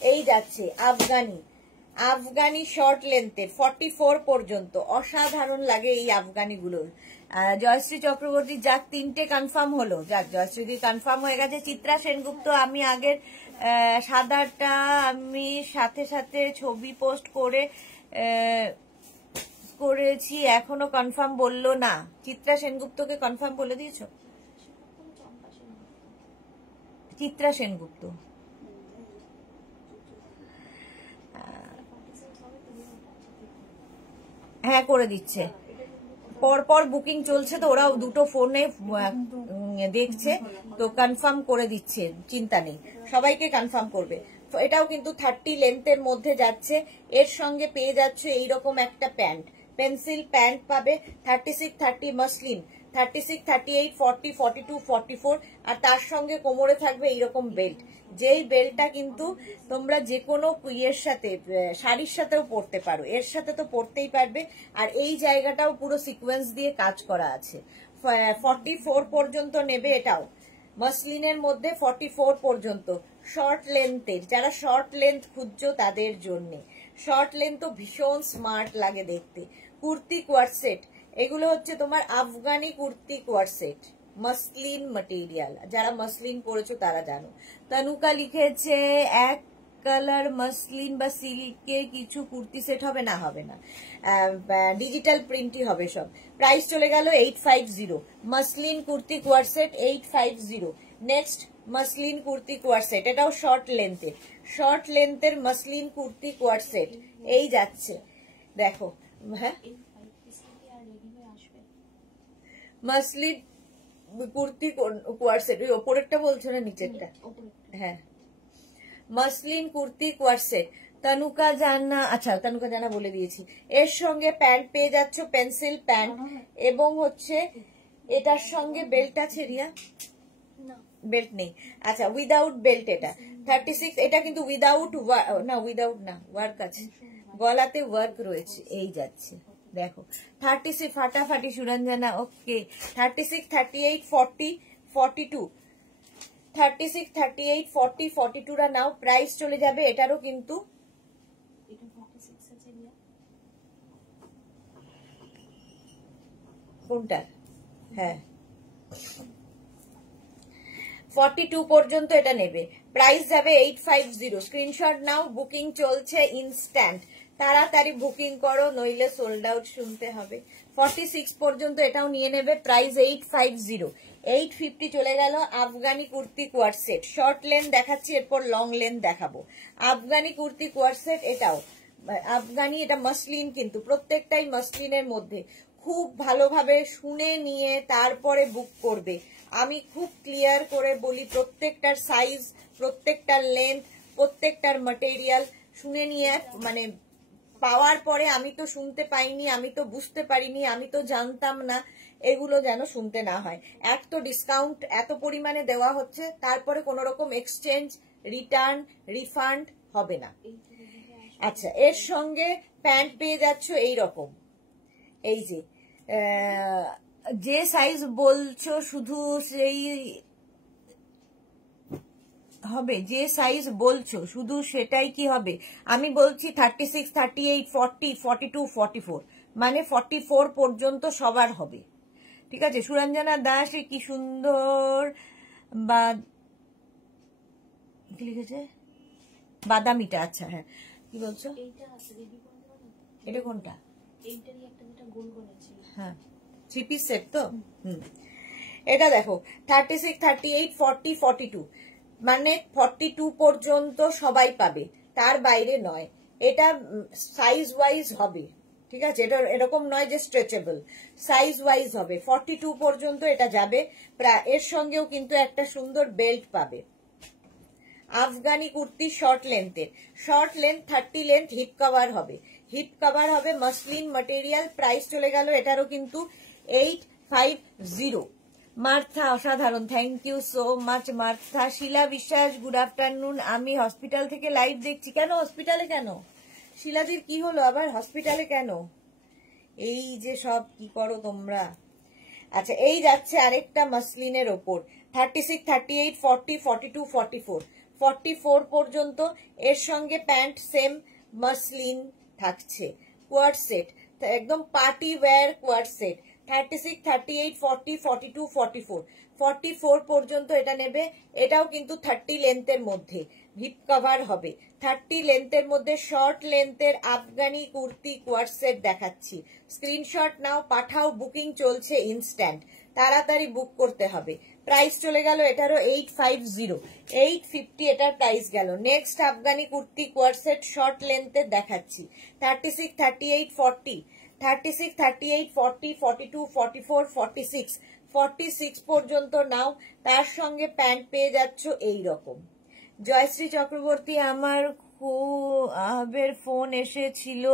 এই যাচ্ছে আফগানি, আফগানি শর্ট লেন্থের 44 পর্যন্ত। অসাধারণ লাগে এই আফগানিগুলো। জয়শ্রী চক্রবর্তী, যাক 3টে কনফার্ম হলো, যাক জয়শ্রী কনফার্ম হয়ে গেছে। চিত্রা সেনগুপ্ত, আমি আগের সাদাটা আমি সাথে সাথে ছবি পোস্ট করেছি, এখনো কনফার্ম বললো না। চিত্রা সেনগুপ্তকে কনফার্ম বলে দিয়েছ? চিত্রা সেনগুপ্ত, হ্যাঁ করে দিচ্ছে, পরপর বুকিং চলছে তো, ওরাও দুটো ফোনে দেখছে তো কনফার্ম করে দিচ্ছে, চিন্তা নেই, সবাইকে কনফার্ম করবে। তো এটাও কিন্তু 30 লেন্থের মধ্যে যাচ্ছে, এর সঙ্গে পেয়ে যাচ্ছে এইরকম একটা প্যান্ট, পেন্সিল প্যান্ট পাবে। 36, 30 মসলিন, 36, 38, 40, 42, 44, আর তার সঙ্গে কোমরে থাকবে এইরকম বেল্ট, যেই বেল্টটা কিন্তু তোমরা যে কোনো ইয়ের সাথে, শাড়ির সাথেও পরতে পারো, এর সাথে তো পরতেই পারবে। আর এই জায়গাটাও পুরো সিকোয়েন্স দিয়ে কাজ করা আছে। 44 পর্যন্ত নেবে, এটাও মসলিনের মধ্যে 44 পর্যন্ত। শর্ট লেন্থের, যারা শর্ট লেন্থ খুঁজছো তাদের জন্য, শর্ট লেন্থ তো ভীষণ স্মার্ট লাগে দেখতে। কুর্তি কোয়ার সেট, এগুলো হচ্ছে তোমার Afghani kurti co-ord set, muslin material, যারা মসলিন পরেছো তারা জানো। তনুকা লিখেছে এক কালার মসলিন বা সিল্কের কিছু কুর্তি সেট হবে না, হবে না, ডিজিটাল প্রিন্টই হবে সব। প্রাইস চলে গেল 850। Muslin kurti co-ord set 850। Next muslin kurti co-ord set, এটাও শর্ট লেন্থের, শর্ট লেন্থের মসলিন কুর্তি কোয়ার সেট, এই যাচ্ছে দেখো। হ্যাঁ মসলিন কুর্তি কোয়ারসেট, ওই ওপরেরটা বলছো না নিচেরটা? হ্যাঁ, মাসলিন কুর্তি কোয়ারসেট, তনুকা জানা, আচ্ছা তনুকা জানা বলে দিয়েছি। এর সঙ্গে প্যান্ট পেয়ে যাচ্ছ, পেন্সিল প্যান্ট, এবং হচ্ছে এটার সঙ্গে বেল্ট আছে রিয়া? বেল্ট নেই, আচ্ছা উইদাউট বেল্ট। এটা 36, এটা কিন্তু উইদাউট না, উইদাউট না, ওয়ার্ক আছে, গলাতে ওয়ার্ক রয়েছে, এই যাচ্ছে দেখো। 36 ফাটাফাটি সুরঞ্জনা, ওকে। 36, 38, 40, 42, 36, 38, 40, 42 রা নাও, প্রাইস চলে যাবে এটারও কিন্তু কোনটা, হ্যাঁ 42 পর্যন্ত এটা নেবে, প্রাইস যাবে 850। স্ক্রিনশট নাও, বুকিং চলছে ইনস্ট্যান্ট, তাড়াতাড়ি বুকিং করো নইলে সোল্ড আউট শুনতে হবে। 46 পর্যন্ত এটাও নিয়ে নেবে, প্রাইস 850। 850 চলে গেল। আফগানি কুর্তি কোয়ারসেট, শর্ট লেন্থ দেখাচ্ছি, এরপর লং লেন্থ দেখাবো। আফগানি কুর্তি কোয়ারসেট, এটাও আফগানি, এটা মাসলিন, কিন্তু প্রত্যেকটাই মাসলিনের মধ্যে। খুব ভালোভাবে শুনে নিয়ে তারপরে বুক করবে। আমি খুব ক্লিয়ার করে বলি, প্রত্যেকটার সাইজ, প্রত্যেকটার লেন্থ, প্রত্যেকটার ম্যাটেরিয়াল শুনে নিয়ে, মানে পাওয়ার পরে আমি তো শুনতে পাইনি, আমি তো বুঝতে পারিনি, আমি তো জানতাম না, এগুলো যেন শুনতে না হয়। এক তো ডিসকাউন্ট এত পরিমাণে দেওয়া হচ্ছে, তারপরে কোনো রকম এক্সচেঞ্জ, রিটার্ন, রিফান্ড হবে না। আচ্ছা, এর সঙ্গে প্যান্ট পেয়ে যাচ্ছ এই রকম, এই যে সাইজ বলছো শুধু সেই হবে, যে সাইজ বলছো শুধু সেটাই কি হবে? আমি বলছি 36, 38, 40, 42, 44, মানে 44 পর্যন্ত সবার হবে, ঠিক আছে? সুরঞ্জনা দাস, কি সুন্দর, বা কি লিখেছে, বাদামিটা, আচ্ছা হ্যাঁ, কি বলছো? এটা কোনটা? হ্যাঁ, 3 পিস সেট তো। এটা দেখো 36, 38, 40, 42, মানে 42 পর্যন্ত সবাই পাবে, তার বাইরে নয়। এটা সাইজ ওয়াইজ হবে, ঠিক আছে? এটা এরকম নয় যে স্ট্রেচেবল, সাইজ ওয়াইজ হবে। 42 পর্যন্ত এটা যাবে। এর সঙ্গেও কিন্তু একটা সুন্দর বেল্ট পাবে। আফগানি কুর্তি শর্ট লেন্থের, short length 30 length, hip cover হবে, হিপ কভার হবে, মাসলিন ম্যাটেরিয়াল। প্রাইস চলে গেল এটারও কিন্তু 850। মার্থা, অসাধারণ, thank you so much Martha. Sheela Biswas, good afternoon. আমি হসপিটাল থেকে লাইভ দেখছি। কেন হসপিটালে কেন? শিলাদির কি হলো আবার, হসপিটালে কেন? এই যে সব কি করো তোমরা। আচ্ছা, এই যাচ্ছে আরেকটা মাসলিনের ওপর, 36, 38, 40, 42, 44, 44 পর্যন্ত। এর সঙ্গে প্যান্ট সেম মাসলিন থাকছে, কোয়ার্ড সেট, একদম পার্টি ওয়্যার কোয়ার্ড সেট। 36, 38, 40, 42, 44, 44 পর্যন্ত এটা নেবে। এটাও কিন্তু 30 লেন্থের মধ্যে, হিপ কভার হবে। 30 লেন্থের মধ্যে short লেন্থের Afghani kurti co-ord set দেখাচ্ছি। স্ক্রিনশট নাও, পাঠাও, বুকিং চলছে ইনস্ট্যান্ট, তাড়াতাড়ি বুক করতে হবে। প্রাইস চলে গেল এটারও 850, 850 এটার প্রাইস গেল। Next Afghani kurti co-ord set short লেন্থের দেখাচ্ছি, 36, 38, 40, 36, 38, 40, 42, 44, 46, 46 পর্যন্ত নাও। তার সঙ্গে প্যান্ট পেয়ে যাচ্ছ এই রকম। জয়শ্রী চক্রবর্তী, আমার হাবের ফোন এসেছিল,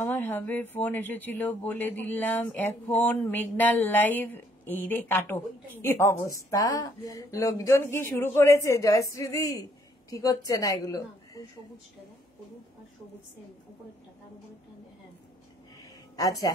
আমার হাবের ফোন এসেছিল বলে দিলাম, এখন মেঘনার লাইভ। এই রে কাটো, কি অবস্থা, লোকজন কি শুরু করেছে জয়শ্রীদি, ঠিক হচ্ছে না এগুলো। আচ্ছা,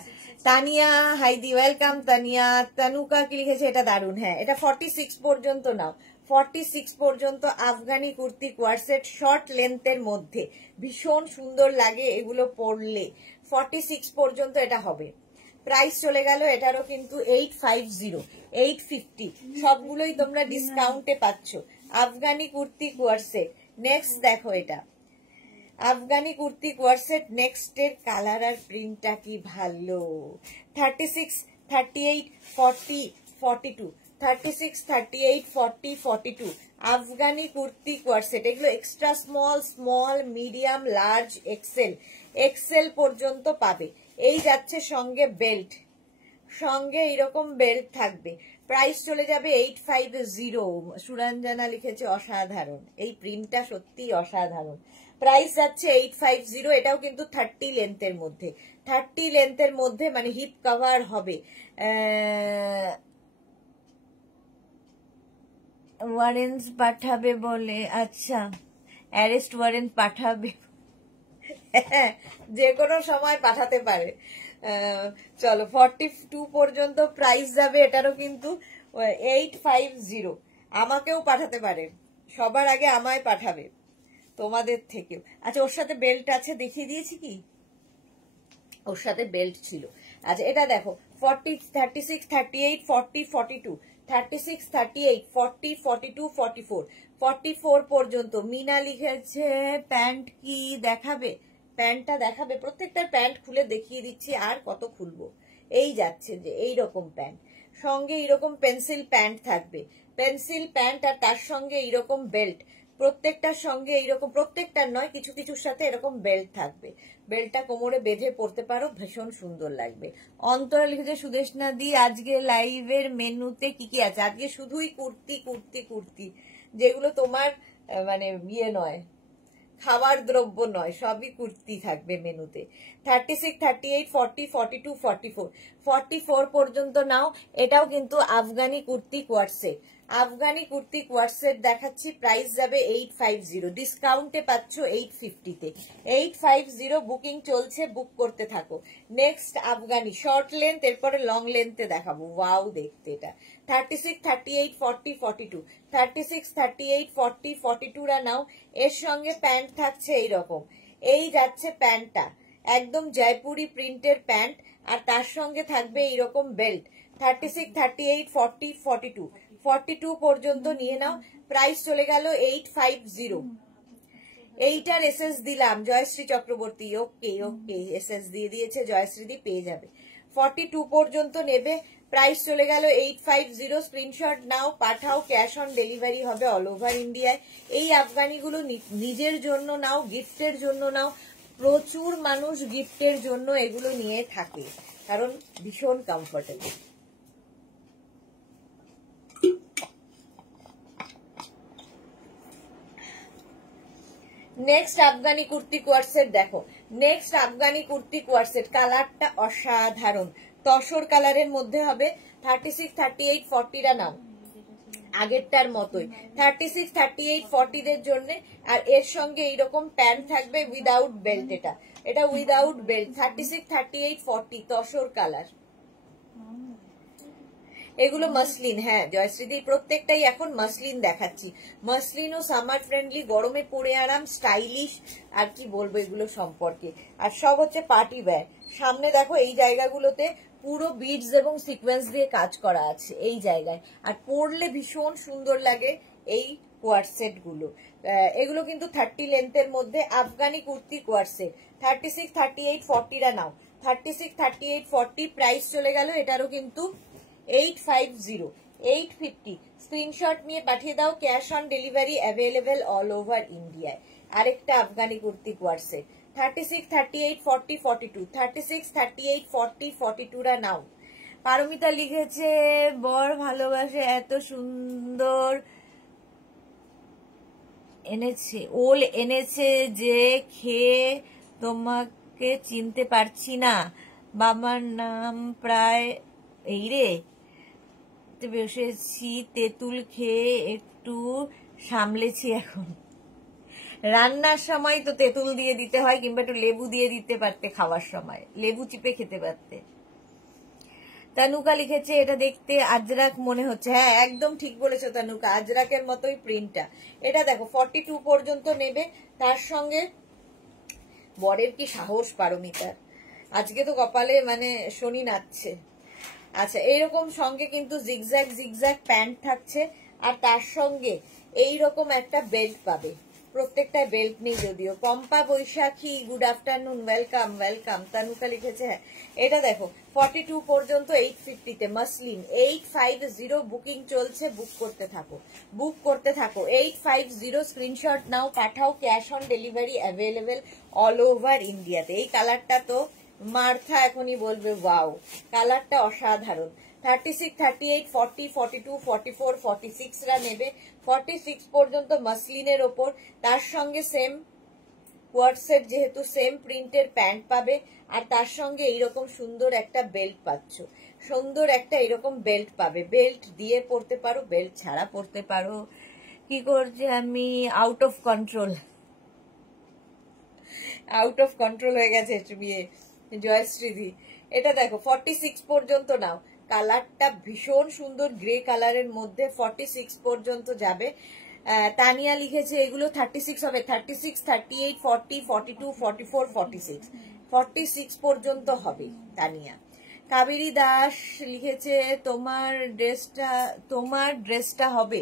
তানিয়া হাইদি, ওয়েলকাম তানিয়া। তানুকা কি লিখেছে, এটা দারুন, হ্যাঁ এটা 46 পর্যন্ত নাও। 46 পর্যন্ত আফগানি কুর্তি কোয়ারসেট শর্ট লেন্থের মধ্যে, ভীষণ সুন্দর লাগে এগুলো পরলে। 46 পর্যন্ত এটা হবে। প্রাইস চলে গেল এটারও কিন্তু 850, 850, সবগুলোই তোমরা ডিসকাউন্টে পাচ্ছ। আফগানি কুর্তি কোয়ারসেট। নেক্সট দেখো, এটা আফগানি কুর্তি কোয়ারসেট, নেক্সট এর কালার আর প্রিন্টটা কি ভালো। 36, 38, 40, 42, 36, 38, 40, 42 আফগানি কুর্তি কোয়ারসেট। এগুলো extra small, small, medium, large, XL, XL পর্যন্ত পাবে। এই যাচ্ছে সঙ্গে বেল্ট, সঙ্গে এইরকম বেল্ট থাকবে। প্রাইস চলে যাবে 850। সুরঞ্জনা লিখেছে অসাধারণ, এই প্রিন্টটা সত্যি অসাধারণ। প্রাইস যাচ্ছে 850। এটাও কিন্তু 30 লেন্থের মধ্যে, 30 লেন্থের মধ্যে, মানে হিপ কভার হবে। ওয়ারেন্স পাঠাবে বলে, আচ্ছা অ্যারেস্ট ওয়ারেন্ট পাঠাবে, যে কোনো সময় পাঠাতে পারে। চলো 42 পর্যন্ত প্রাইস যাবে, এটারও কিন্তু 850। আমাকেও পাঠাতে পারে, সবার আগে আমায় পাঠাবে তোমাদের থেকেও। আচ্ছা ওর সাথে বেল্ট আছে, দেখিয়ে দিয়েছি কি, ওর সাথে বেল্ট ছিল। আচ্ছা এটা দেখো 40, 36, 38, 40, 42, 36, 38, 40, 42, 44, 44 পর্যন্ত। মিনা লিখেছে প্যান্ট কি দেখাবে, প্যান্টটা দেখাবে, প্রত্যেকটা প্যান্ট খুলে দেখিয়ে দিচ্ছি, আর কত খুলবো। এই যাচ্ছে যে এইরকম প্যান্ট, সঙ্গে এইরকম পেন্সিল প্যান্ট থাকবে, পেন্সিল প্যান্ট, আর তার সঙ্গে এইরকম বেল্ট, প্রত্যেকটার সঙ্গে এইরকম, প্রত্যেকটার নয় কিছু কিছুর সাথে এরকম বেল্ট থাকবে। বেল্টটা কোমরে বেঁধে পড়তে পারো, ভীষণ সুন্দর লাগবে। অন্তরা লিখেছে সুদেশনা দি আজকে লাইভের মেনুতে কি কি আছে? আজকে শুধুই কুর্তি কুর্তি কুর্তি, যেগুলো তোমার মানে ইয়ে নয়, খাবার দ্রব্য নয়, সবই কুর্তি থাকবে মেনুতে। 36, 38, 40, 42, 44, 44 পর্যন্ত নাও। এটাও কিন্তু আফগানি কুর্তি কোয়ার্টসেট, আফগানি কুর্তি কোয়ার্টসেট দেখাচ্ছি। প্রাইস যাবে 850, ডিসকাউন্টে পাচ্ছ 850-তে। 850 বুকিং চলছে, বুক করতে থাকো। নেক্সট আফগানি শর্ট লেন্থ, এরপরে লং লেন্থে দেখাবো। ওয়াও দেখতে এটা। 36, 38, 40, 42, 36, 38, 40, 42 রা নাও। এর সঙ্গে প্যান্ট থাকছে এইরকম, এই যাচ্ছে প্যান্টটা, একদম জয়পুরি প্রিন্টের প্যান্ট, আর তার সঙ্গে থাকবে এইরকম বেল্ট। 36, 38, 40, 42, 42 পর্যন্ত নিয়ে নাও। প্রাইস চলে গেল 850। এইটার এসএস দিলাম জয়শ্রী চক্রবর্তী, ওকে ওকে, এসএস দিয়ে দিয়েছে জয়শ্রী, পেয়ে যাবে। 42 পর্যন্ত নেবে, প্রাইস চলে গেল 850। স্ক্রিনশট নাও, পাঠাও, ক্যাশ অন ডেলিভারি হবে অল ওভার ইন্ডিয়ায়। এই আফগানিগুলো নিজের জন্য নাও, গিফটের জন্য নাও, প্রচুর মানুষ গিফটের জন্য এগুলো নিয়ে থাকে, কারণ ভীষণ কমফোর্টেবল। নেক্সট আফগানি কুর্তি কোয়ার্টসেট দেখো, নেক্সট আফগানি কুর্তি কোয়ার্টসেট, কালারটা অসাধারণ, তসর কালারের মধ্যে হবে। 36, 38, 40 রা নাও, আগেরটার মতোই 36, 38, 40 দের জন্য। আর এর সঙ্গে এইরকম প্যান্ট থাকবে উইদাউট বেল্ট, এটা উইদাউট বেল্ট। 36, 38, 40 তসর কালার, এগুলো মাসলিন। হ্যাঁ জয়শ্রীদি, প্রত্যেকটাই এখন মাসলিন দেখাচ্ছি। মাসলিন ও সামার ফ্রেন্ডলি, গরমে পরে আরাম, স্টাইলিশ, আর কি বলবো এগুলো সম্পর্কে। আর সব হচ্ছে পার্টি ওয়্যার। সামনে দেখো এই জায়গাগুলোতে পুরো বিডস এবং সিকোয়েন্স দিয়ে কাজ করা আছে এই জায়গায়, আর পরলে ভীষণ সুন্দর লাগে এই কোয়ার্টসেট গুলো। এগুলো কিন্তু 30 লেন্থের মধ্যে আফগানি কুর্তি কোয়ার্টসেট। 36, 38, 40 রা নাও। 36, 38, 40 প্রাইস চলে গেল, এটারও কিন্তু 850, 850। স্ক্রিনশট নিয়ে পাঠিয়ে দাও, cash on delivery available all over ইন্ডিয়ায়। আরেকটা আফগানি কুর্তি কোয়ার্টসেট। 36, 38, 40, 42, 36, 38, 40, 42 রা নাও। পারমিতা লিখেছে বর ভালোবাসে এত সুন্দর এনেছে, ওল এনেছে যে খেয়ে তোমাকে চিনতে পারছি না, বাবার নাম প্রায় এই রে, বসেছি তেঁতুল খেয়ে একটু সামলেছি। এখন রান্নার সময় তো তেঁতুল দিয়ে দিতে হয়, কিংবা একটু লেবু দিয়ে দিতে পারতে, খাওয়ার সময় লেবু চিপে খেতে পারতে। তানুকা লিখেছে এটা দেখতে আজরাক মনে হচ্ছে। হ্যাঁ একদম ঠিক বলেছো তানুকা, আজরাকের মতোই প্রিন্টটা। এটা দেখো 42 পর্যন্ত নেবে, তার সঙ্গে বরের কি সাহস পারমিতার, আজকে তো কপালে মানে শনি নাচছে। আচ্ছা এইরকম সঙ্গে কিন্তু জিগজ্যাগ জিগজ্যাগ প্যান্ট থাকছে, আর তার সঙ্গে এইরকম একটা বেল্ট পাবে, প্রত্যেকটা বেল্ট নেই যদিও। পম্পা বৈশাখী গুড আফটারনুন, ওয়েলকাম ওয়েলকাম। তানুকা লিখেছে হ্যাঁ এটা দেখো 42 পর্যন্ত 850-তে মাসলিন। 850 বুকিং চলছে, বুক করতে থাকো, বুক করতে থাকো। 850 স্ক্রিনশট নাও, পাঠাও, cash on delivery available all over ইন্ডিয়াতে। এই কালারটা তো মার্থা এখনই বলবে ওয়াও, কালারটা অসাধারণ। 36, 38, 40, 42, 44, 46 রা নেবে। 46 পর্যন্ত মাসলিনের ওপর, তার সঙ্গে সেম কোয়ার্টসেট, যেহেতু সেম প্রিন্টের প্যান্ট পাবে, আর তার সঙ্গে এইরকম সুন্দর একটা বেল্ট পাচ্ছ। সুন্দর একটা এরকম বেল্ট পাবে, বেল্ট দিয়ে পরতে পারো, বেল্ট ছাড়া পরতে পারো। কি করছে আমি, out of control, out of control হয়ে গেছে জয়শ্রীদি। এটা দেখো 46 পর্যন্ত নাও, কালারটা ভীষণ সুন্দর গ্রে কালারের মধ্যে 46 পর্যন্ত যাবে। তানিয়া লিখেছে এগুলো 36 হবে, 36, 38, 40, 42, 44, 46, 46 পর্যন্ত হবে তানিয়া। কাবেরী দাস লিখেছে তোমার ড্রেসটা হবে,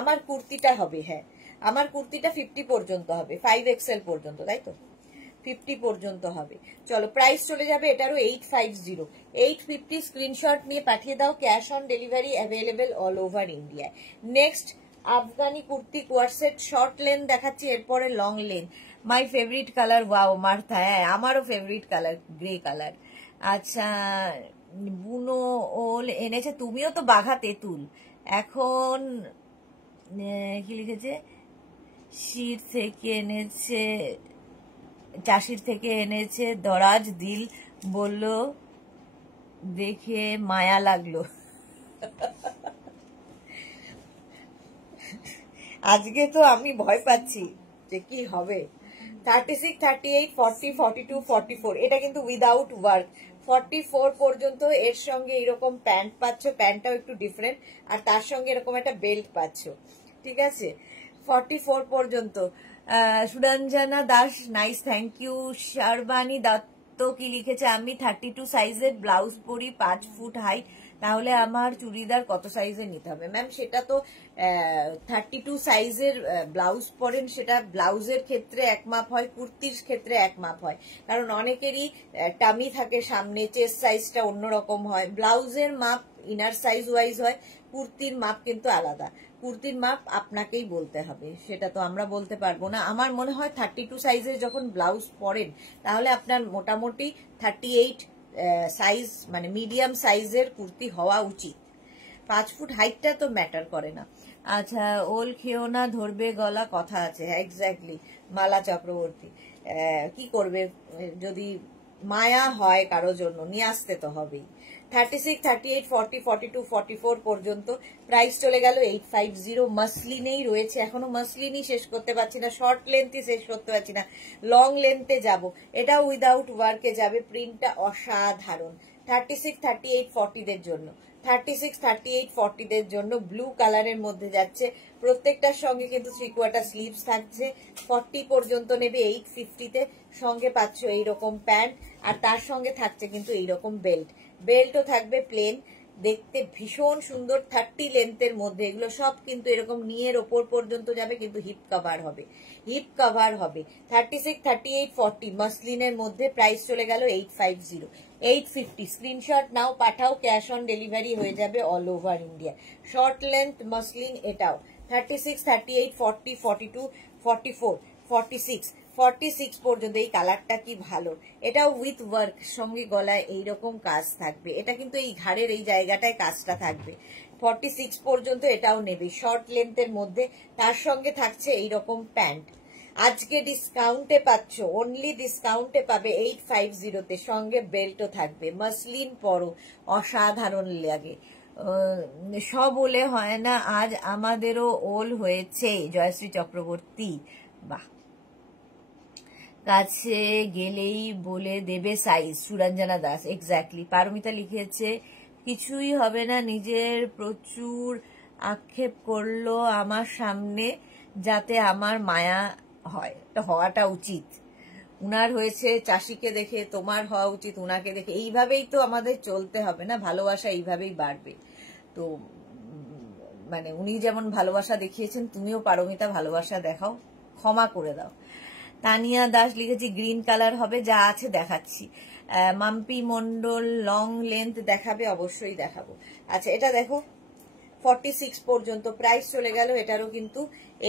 আমার কুর্তিটা হবে, হ্যাঁ আমার কুর্তিটা 50 পর্যন্ত হবে, 5XL পর্যন্ত, তাই তো 50 পর্যন্ত হবে। চলো প্রাইস চলে যাবে এটারও 850, 850 স্ক্রিনশট নিয়ে পাঠিয়ে দাও, cash on delivery available all over India. Next Afghani kurti কোয়ারসেট, শর্ট লেন্থ দেখাচ্ছি, এরপরে long length. My favourite colour, wow Martha, হ্যাঁ আমারও ফেভারিট কালার গ্রে কালার। আচ্ছা বুনো ওল এনেছে, তুমিও তো বাঘা তেঁতুল। এখন কি লিখেছে, শির থেকে এনেছে, চাষির থেকে এনেছে, দরাজ দিল বলল দেখে মায়া লাগলো। আজকে তো আমি ভয় পাচ্ছি যে কি হবে। 36, 38, 40, 42, 44, এটা কিন্তু উইদাউট ওয়ার্ক। 44 পর্যন্ত এর সঙ্গে এরকম প্যান্ট পাচ্ছ, প্যান্টটাও একটু ডিফারেন্ট, আর তার সঙ্গে এরকম একটা বেল্ট পাচ্ছ, ঠিক আছে। 44 পর্যন্ত। Suranjana Das, nice, thank you. Sharbani Dutta কি লিখেছে, আমি 32 সাইজের ব্লাউজ পরি, 5 ফুট হাইট, তাহলে আমার চুড়িদার কত সাইজের নিতে হবে? ম্যাম সেটা তো 32 সাইজের ব্লাউজ পরেন, সেটা ব্লাউজের ক্ষেত্রে এক মাপ হয়, কুর্তির ক্ষেত্রে এক মাপ হয়, কারণ অনেকেরই টামি থাকে সামনে, চেস্ট সাইজটা অন্যরকম হয়, ব্লাউজের মাপ ইনার সাইজ ওয়াইজ হয়, কুর্তির মাপ কিন্তু আলাদা। কুর্তির মাপ আপনাকেই বলতে হবে, সেটা তো আমরা বলতে পারবো না। আমার মনে হয় 32 সাইজের যখন ব্লাউজ পরেন তাহলে আপনার মোটামুটি 38 সাইজ মানে মিডিয়াম সাইজের কুর্তি হওয়া উচিত। 5 ফুট হাইটটা তো ম্যাটার করে না। আচ্ছা ওল খেও না, ধরবে গলা, কথা আছে, এক্স্যাক্টলি। মালা চক্রবর্তী, কি করবে, যদি মায়া হয় কারো জন্য নিয়ে আসতে তো হবেই। 36, 38, 40, 42, 44 পর্যন্ত প্রাইস চলে গেল 850। মাসলিনেই রয়েছে, এখনো মাসলিনই শেষ করতে পারছি না, শর্ট লেন্থই শেষ করতে পারছি না, লং লেন্থে যাব। এটা উইদাউট ওয়ার্কে যাবে, প্রিন্টটা অসাধারণ। 36, 38, 40 দের জন্য, 36, 38, 40 দের জন্য ব্লু কালারের মধ্যে যাচ্ছে, প্রত্যেকটার সঙ্গে কিন্তু 3/4 স্লিভস থাকছে। 40 পর্যন্ত নেবে 850-তে, সঙ্গে পাচ্ছ এইরকম প্যান্ট, আর তার সঙ্গে থাকছে কিন্তু এইরকম বেল্ট, বেল্টও থাকবে প্লেন, দেখতে ভীষণ সুন্দর। 30 লেন্থের মধ্যে এগুলো সব কিন্তু এরকম নিয়ের ওপর পর্যন্ত যাবে, কিন্তু হিপ কভার হবে, হিপ কভার হবে। 36, 38, 40 মাসলিনের মধ্যে প্রাইস চলে গেল 850, 850 স্ক্রিনশট নাও, পাঠাও, ক্যাশ অন ডেলিভারি হয়ে যাবে all over India. Short length muslin এটাও 36, 38, 40, 42, 44, 46, 46 পর্যন্ত। এই কালারটা কি ভালো, এটাও উইথ ওয়ার্ক, সঙ্গে গলায় এইরকম কাজ থাকবে, এটা কিন্তু এই ঘাড়ের এই জায়গাটায় কাজটা থাকবে। 46 পর্যন্ত এটাও নেবে, শর্ট লেন্থের মধ্যে, তার সঙ্গে থাকছে এইরকম প্যান্ট। আজকে ডিসকাউন্টে পাচ্ছ, অনলি ডিসকাউন্টে পাবে 850-তে, সঙ্গে বেল্টও থাকবে। মাসলিন পরো, অসাধারণ লাগে। সব ওলে হয় না, আজ আমাদেরও ওল হয়েছে। জয়শ্রী চক্রবর্তী, বাহ, কাছে গেলেই বলে দেবে সাইজ। সুরঞ্জনা দাস, এক্স্যাক্টলি। পারমিতা লিখেছে কিছুই হবে না, নিজের প্রচুর আক্ষেপ করলো আমার সামনে, যাতে আমার মায়া হয়, হওয়াটা উচিত। উনার হয়েছে চাষিকে দেখে, তোমার হওয়া উচিত উনাকে দেখে, এইভাবেই তো আমাদের চলতে হবে না, ভালোবাসা এইভাবেই বাড়বে। তো মানে উনি যেমন ভালোবাসা দেখিয়েছেন, তুমিও পারমিতা ভালোবাসা দেখাও, ক্ষমা করে দাও। তানিয়া দাস লিখেছি গ্রিন কালার হবে, যা আছে দেখাচ্ছি। মাম্পি মন্ডল, লং লেন্থ দেখাবে, অবশ্যই দেখাবো। আচ্ছা এটা দেখো 46 পর্যন্ত প্রাইস চলে গেল, এটারও কিন্তু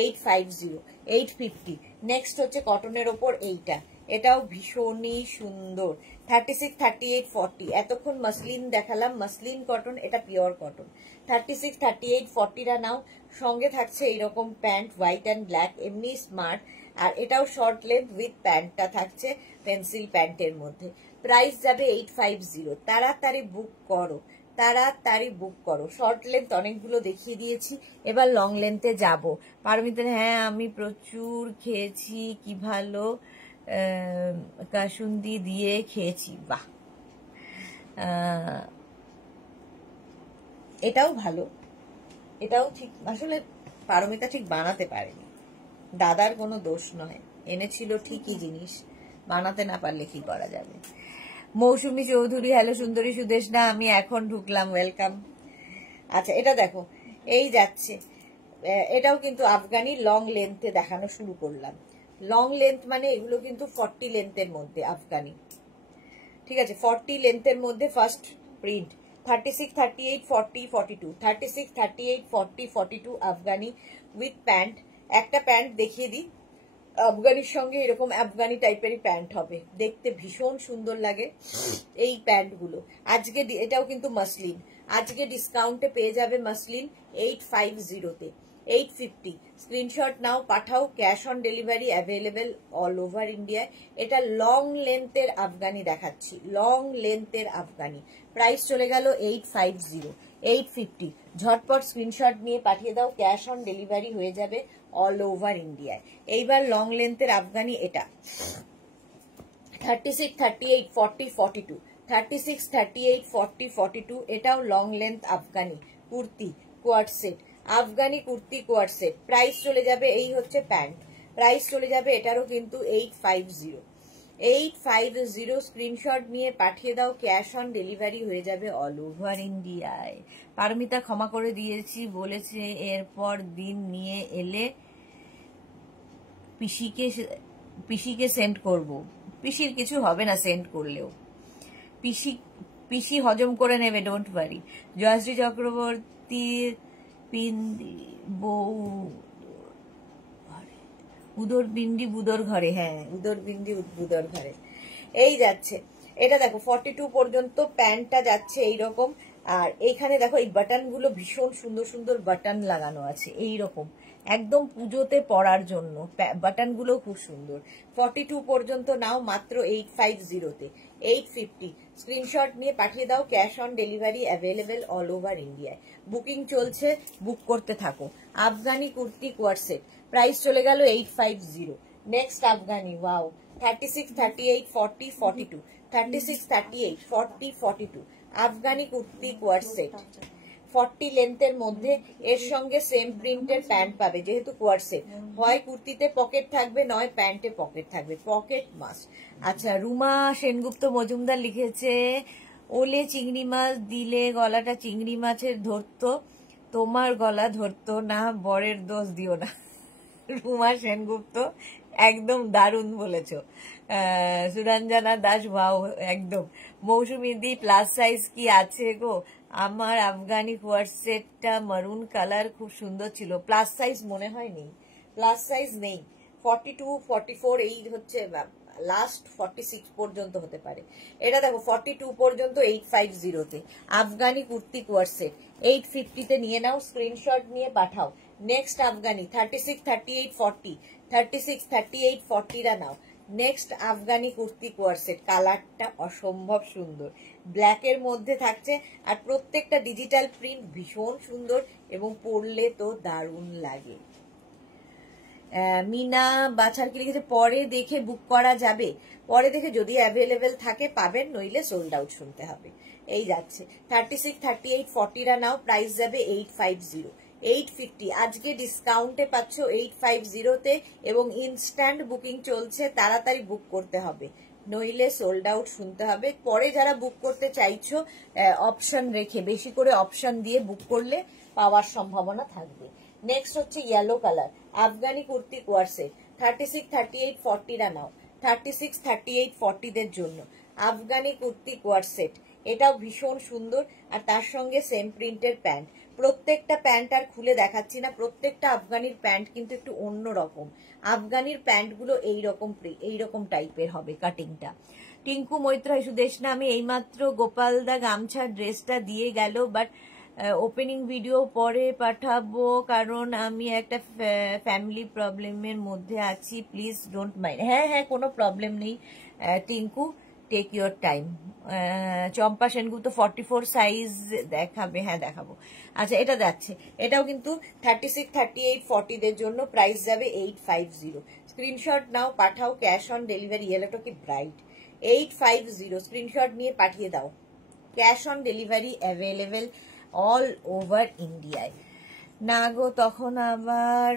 850, 850। নেক্সট হচ্ছে কটনের ওপর এইটা, এটাও ভীষণই সুন্দর, 36, 38, 40 এতক্ষণ মাসলিন দেখালাম, মাসলিন কটন, এটা পিওর কটন। 36, 38, 40রা নাও। সঙ্গে থাকছে এইরকম প্যান্ট, হোয়াইট অ্যান্ড ব্ল্যাক, এমনি স্মার্ট। আর এটাও শর্ট লেন্থ উইথ প্যান্টটা থাকছে পেন্সিল প্যান্টের মধ্যে। প্রাইস যাবে 850। তাড়াতাড়ি বুক করো, তাড়াতাড়ি বুক করো। শর্ট লেন্থ অনেকগুলো দেখিয়ে দিয়েছি, এবার লং লেন্থে যাবো। পারমিতার হ্যাঁ আমি প্রচুর খেয়েছি, কি ভালো কাসুন্দি দিয়ে খেয়েছি, বাহ। এটাও ভালো, এটাও ঠিক। আসলে পারমিতা ঠিক বানাতে পারেনি, দাদার কোনো দোষ নয়, এনেছিল ঠিকই জিনিস, বানাতে না পারলে কি করা যাবে। মৌসুমী চৌধুরী হ্যালো সুন্দরী সুদেশনা, আমি এখন ঢুকলাম, ওয়েলকাম। আচ্ছা এটা দেখো, এই যাচ্ছে, এটাও কিন্তু আফগানি লং লেন্থে দেখানো শুরু করলাম। লং লেন্থ মানে এগুলো কিন্তু 40 লেন্থের মধ্যে আফগানি, ঠিক আছে, 40 লেন্থের মধ্যে first print. 36, 38, 40, 42, 36, 38, 40, 42 Afghani with pant. একটা প্যান্ট দেখিয়ে দিই, আফগানির সঙ্গে এরকম আফগানি টাইপেরই প্যান্ট হবে, দেখতে ভীষণ সুন্দর লাগে এই প্যান্টগুলো। আজকে এটাও কিন্তু মাসলিন, আজকে ডিসকাউন্টে পেয়ে যাবে মাসলিন 850-তে, 850। স্ক্রিনশট নাও, পাঠাও, cash on delivery available all over ইন্ডিয়ায়। এটা লং লেন্থের আফগানি দেখাচ্ছি, লং লেন্থের আফগানি। প্রাইস চলে গেল 850, 850। ঝটপট স্ক্রিনশট নিয়ে পাঠিয়ে দাও, ক্যাশ অন ডেলিভারি হয়ে যাবে অল ওভার ইন্ডিয়ায়। এইবার লং লেন্থের আফগানি এটা 36, 38, 40, 42, 36, 38, 40, 42 এটাও long length Afghani kurti co-ord set, Afghani kurti co-ord set. Price চলে যাবে, এই হচ্ছে প্যান্ট, প্রাইস চলে যাবে এটারও কিন্তু 850, 850। স্ক্রিনশট নিয়ে পাঠিয়ে দাও, ক্যাশ অন ডেলিভারি হয়ে যাবে অল ওভার ইন্ডিয়ায়। পারমিতা ক্ষমা করে দিয়েছি বলেছে, এরপর দিন নিয়ে এলে পিসিকে সেন্ড করব। পিসির কিছু হবে না সেন্ড করলেও, পিসি হজম করে নেবে, ডোন্ট ওয়ারি। জয়শ্রী চক্রবর্তীর বউ উদর বিন্দি বুদর ঘরে, হ্যাঁ উদর বিন্দি বুদর ঘরে। এই যাচ্ছে, এটা দেখো 42 পর্যন্ত প্যান্টটা যাচ্ছে এইরকম। আর এইখানে দেখো এই বাটন গুলো ভীষণ সুন্দর সুন্দর বাটন লাগানো আছে, এইরকম একদম পুজোতে পরার জন্য বাটন গুলো খুব সুন্দর। 42 পর্যন্ত নাও মাত্র 850-তে, 850। স্ক্রিনশট নিয়ে পাঠিয়ে দাও, cash on delivery available all over ইন্ডিয়ায়। বুকিং চলছে, বুক করতে থাকো। Afghani kurti co-ord set, price চলে গেল 850। Next Afghani, wow, 36, 38, 40, 42, 36, 38, 40, 42 Afghani kurti co-ord set, 40 লেন্থের মধ্যে। এর সঙ্গে সেম প্রিন্টের প্যান্ট পাবে, যেহেতু কোয়ার্ড সেট, হয় কুর্তিতে পকেট থাকবে, নয় প্যান্টে পকেট থাকবে, পকেট মাস্ট। আচ্ছা, রুমা সেনগুপ্ত মজুমদার লিখেছে, ওলে চিংড়ি মাছ দিলে গলাটা চিংড়ি মাছের ধরতো, তোমার গলা ধরতো না, বরের দোষ দিও না। রুমা সেনগুপ্ত একদম দারুণ বলেছ। সুরঞ্জনা দাস, ভাও একদম। মৌসুমী দি, প্লাস সাইজ কি আছে গো? আমার আফগানি কোয়ার্ড সেটটা মারুন কালার খুব সুন্দর ছিল, প্লাস সাইজ মনে হয় নেই, প্লাস সাইজ নেই। 42, 44 এই হচ্ছে লাস্ট, 46 পর্যন্ত হতে পারে। এটা দেখো 42 পর্যন্ত 850-তে আফগানি কুর্তি কোয়ার্ড সেট, 850-তে নিয়ে নাও, স্ক্রিনশট নিয়ে পাঠাও। নেক্সট আফগানি 36, 38, 40, 36, 38, 40রা নাও। Next Afghani kurti co-ord set, কালারটা অসম্ভব সুন্দর, ব্ল্যাকের মধ্যে থাকছে, আর প্রত্যেকটা ডিজিটাল প্রিন্ট ভীষণ সুন্দর এবং পরলে তো দারুণ লাগে। মিনা বাছার কি লিখেছে, পরে দেখে বুক করা যাবে, পরে দেখে যদি অ্যাভেলেবেল থাকে পাবেন, নইলে সোল্ড আউট শুনতে হবে। এই যাচ্ছে 36, 38, 40রা নাও, প্রাইস যাবে 850, 850। আজকে ডিসকাউন্টে পাচ্ছ 850-তে এবং ইনস্ট্যান্ট বুকিং চলছে, তাড়াতাড়ি বুক করতে হবে, নইলে সোল্ড আউট শুনতে হবে। পরে যারা বুক করতে চাইছো অপশন রেখে, বেশি করে অপশন দিয়ে বুক করলে পাওয়ার সম্ভাবনা থাকবে। নেক্সট হচ্ছে yellow colour Afghani kurti co-ord set, 36, 38, 40রা নাও, 36, 38, 40দের জন্য আফগানি কুর্তি কোয়ার্ড সেট। এটাও ভীষণ সুন্দর, আর তার সঙ্গে সেম প্রিন্টের প্যান্ট। প্রত্যেকটা প্যান্ট আর খুলে দেখাচ্ছি না, প্রত্যেকটা আফগানির প্যান্ট কিন্তু একটু অন্য রকম। আফগানির প্যান্টগুলো এইরকম টাইপের হবে কাটিংটা। টিঙ্কু মৈত্র সুদেশনা, আমি এইমাত্র গোপালদা গামছার ড্রেসটা দিয়ে গেল, বাট ওপেনিং ভিডিও পরে পাঠাবো কারণ আমি একটা ফ্যামিলি প্রবলেমের মধ্যে আছি, প্লিজ ডোন্ট মাইন্ড। হ্যাঁ হ্যাঁ, কোনো প্রবলেম নেই Tinku, take your time. Champa Sengupta 44 size দেখাবে? হ্যাঁ দেখাবো। আচ্ছা, এটা যাচ্ছে, এটাও কিন্তু 36, 38, 40 দের জন্য, প্রাইস যাবে 850। স্ক্রিনশট নাও, পাঠাও, ক্যাশ অন ডেলিভারি। এলাটো কি ব্রাইট, 850 স্ক্রিনশট নিয়ে পাঠিয়ে দাও। Cash on delivery available all over ইন্ডিয়ায়। না গো, তখন আবার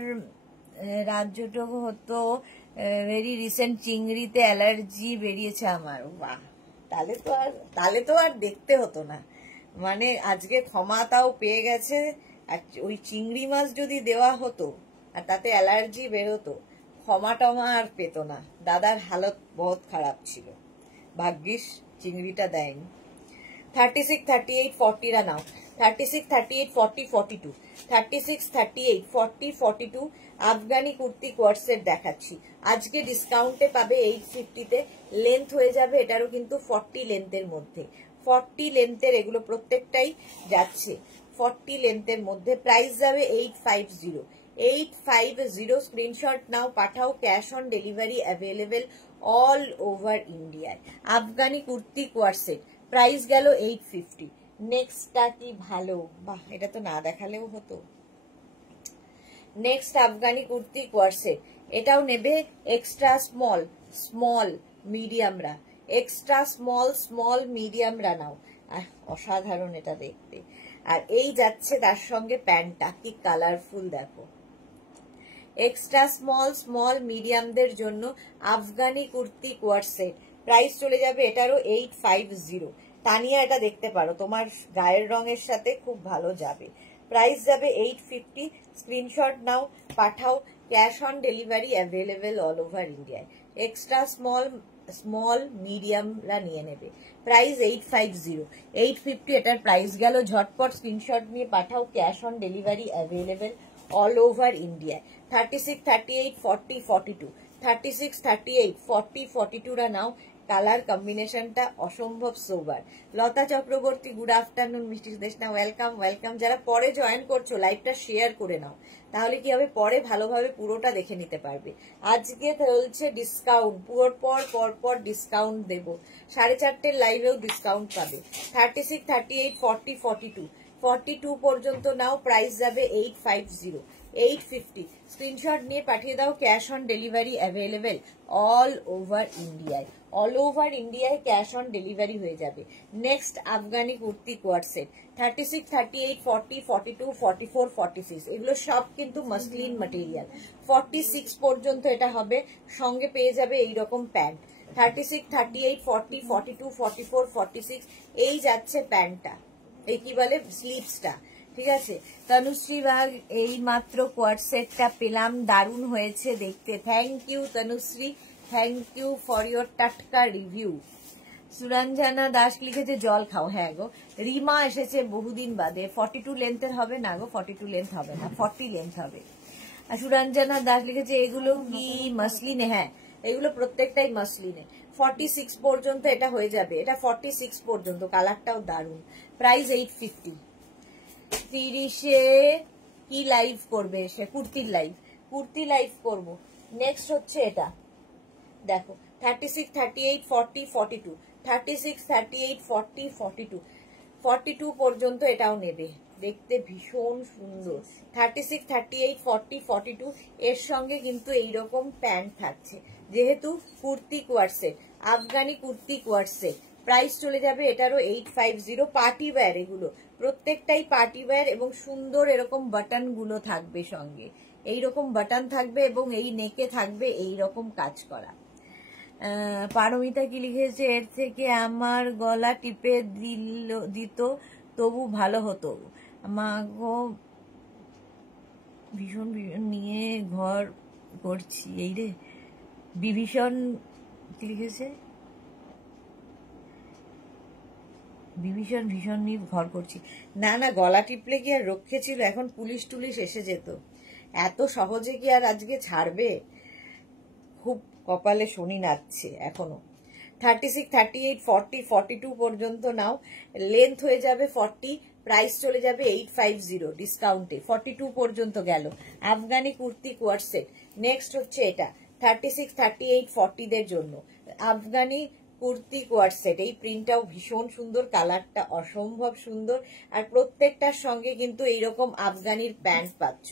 রাজ্যটুকু হতো। ভেরি রিসেন্ট চিংড়িতে অ্যালার্জি বেরিয়েছে আমার। বাহ, তাহলে তো আর দেখতে হতো না। মানে আজকে ক্ষমাটাও পেয়ে গেছে। ওই চিংড়ি মাছ যদি দেওয়া হতো আর তাতে অ্যালার্জি বেরোতো, ক্ষমা টমা আর পেত না। দাদার হালত বহুত খারাপ ছিল, ভাগ্যিস চিংড়িটা দেয়নি। 36, 38, 40 রা নাও। 36, 38, 40, 42, 36, 38, 40, 42 আফগানি কুর্তি কোয়ার্সেট দেখাচ্ছি। আজকে ডিসকাউন্টে পাবে 850-তে। লেন্থ হয়ে যাবে এটারও কিন্তু 40 লেন্থের মধ্যে। 40 লেন্থের এগুলো প্রত্যেকটাই যাচ্ছে 40 লেন্থের মধ্যে। প্রাইস যাবে 850। 850 স্ক্রিনশট নাও, পাঠাও, cash on delivery available all over ইন্ডিয়ায়। আফগানি কুর্তি কোয়ার্সেট প্রাইস গেল 850। নেক্সটটা কি ভালো, বাহ, এটা তো না দেখালেও হতো। নেক্সট আফগানি কুর্তি কোয়ার্সেট, এটাও নেবে এক্সট্রা স্মল, স্মল মিডিয়ামরা, এক্সট্রা স্মল, স্মল মিডিয়ামরা নাও। অসাধারণ এটা দেখতে। আর এই যাচ্ছে তার সঙ্গে প্যান্টটা, কি কালারফুল দেখো। এক্সট্রা স্মল, স্মল মিডিয়ামদের জন্য আফগানি কুর্তি কোয়ার্সেট, প্রাইস চলে যাবে এটারও 850। তানিয়া, এটা দেখতে পারো, তোমার গায়ের রঙের সাথে খুব ভালো যাবে। প্রাইস যাবে 850। স্ক্রিনশট নাও, পাঠাও, cash on delivery available all over ইন্ডিয়ায়। এক্সট্রা স্মল, স্মল মিডিয়ামরা নিয়ে নেবে। প্রাইস 850। 850 এটার প্রাইস গেল। ঝটপট স্ক্রিনশট নিয়ে পাঠাও, cash on delivery available all over ইন্ডিয়ায়। 36, 38, 40, 42, 36, 38, 40, 42 রা নাও। কালার কম্বিনেশনটা অসম্ভব সোবার। লতা চক্রবর্তী, গুড আফটারনুন। মিষ্টি সুদেশনা, ওয়েলকাম ওয়েলকাম। যারা পরে জয়েন করছো, লাইভটা শেয়ার করে নাও, তাহলে কি হবে, পরে ভালোভাবে পুরোটা দেখে নিতে পারবে। আজকে চলছে ডিসকাউন্ট, পর ডিসকাউন্ট দেব। 4:30 লাইভেও ডিসকাউন্ট পাবে। 36, 38, 40, 42, 42 পর্যন্ত নাও। প্রাইস যাবে 850। 850 স্ক্রিনশট নিয়ে পাঠিয়ে দাও, cash on delivery available all over ইন্ডিয়ায়। অল ওভার ইন্ডিয়ায় ক্যাশ অন ডেলিভারি হয়ে যাবে। নেক্সট আফগানি কুর্তি কোয়ার্সেট, 36, 38, 40, 42, 44, 46 এগুলো সব কিন্তু মাসলিন ম্যাটেরিয়াল। 46 পর্যন্ত এটা হবে, সঙ্গে পেয়ে যাবে এইরকম প্যান্ট। 36, 38, 40, 42, 44, 46 এই যাচ্ছে প্যান্টটা, এই কি বলে স্লিভসটা, ঠিক আছে। তনুশ্রী বাগ, এই মাত্র কোয়ার্সেটটা পেলাম, দারুণ হয়েছে দেখতে। Thank you Tanushree, thank you for your টাটকা রিভিউ। সুরঞ্জনা দাস লিখেছে জল খাও। হ্যাঁ গো, রিমা এসেছে বহুদিন বাদে। 42 লেন্থের হবে না গো, 42 লেন্থ হবে না, 40 লেন্থ হবে। আর সুরঞ্জনা দাস লিখেছে এগুলো কি মাসলিনে? হ্যাঁ, এগুলো প্রত্যেকটাই মাসলিনে। 46 পর্যন্ত এটা হয়ে যাবে, এটা 46 পর্যন্ত। কালারটাও দারুণ। প্রাইস 850। 30-এ কি লাইভ করবে সে? কুর্তির লাইভ, কুর্তি লাইভ করবো। নেক্সট হচ্ছে এটা দেখো, 36, 38, 40, 42, 36, 38, 40, 42, 42 পর্যন্ত এটাও নেবে, দেখতে ভীষণ সুন্দর। 36, 38, 40, 42 এর সঙ্গে কিন্তু এইরকম প্যান্ট থাকছে। যেহেতু কুর্তি কোয়ার্সেট, আফগানি কুর্তি কোয়ার্সেট, প্রাইস চলে যাবে এটারও 850। পার্টি ওয়্যার এগুলো, প্রত্যেকটাই পার্টি ওয়্যার এবং সুন্দর এরকম বাটন গুলো থাকবে সঙ্গে, এইরকম বাটন থাকবে এবং এই নেকে থাকবে এইরকম কাজ করা। পারমিতা কি লিখেছে, এর থেকে আমার গলা টিপে দিত তবু ভালো হতো। মাগো ভীষণ নিয়ে ঘর করছি, এই রে বিভীষণ কি লিখেছে, বিভীষণ ভীষণ নিয়ে ঘর করছি। না না, গলা টিপলে কি আর রক্ষে ছিল? এখন পুলিশ টুলিশ এসে যেত, এত সহজে কি আর আজকে ছাড়বে? খুব কপালে শনি নাচছে এখনো। 36, 38, 40, 42 পর্যন্ত নাও, লেন্থ হয়ে যাবে 40, প্রাইস চলে যাবে 850 ডিসকাউন্টে। 42 পর্যন্ত গেল Afghani kurti co-ord set. Next হচ্ছে এটা 36, 38, 40 দের জন্য আফগানি কুর্তি কোয়ার সেট। এই প্রিন্টটাও ভীষণ সুন্দর, কালারটা অসম্ভব সুন্দর, আর প্রত্যেকটার সঙ্গে কিন্তু এইরকম আফগানির প্যান্ট পাচ্ছ।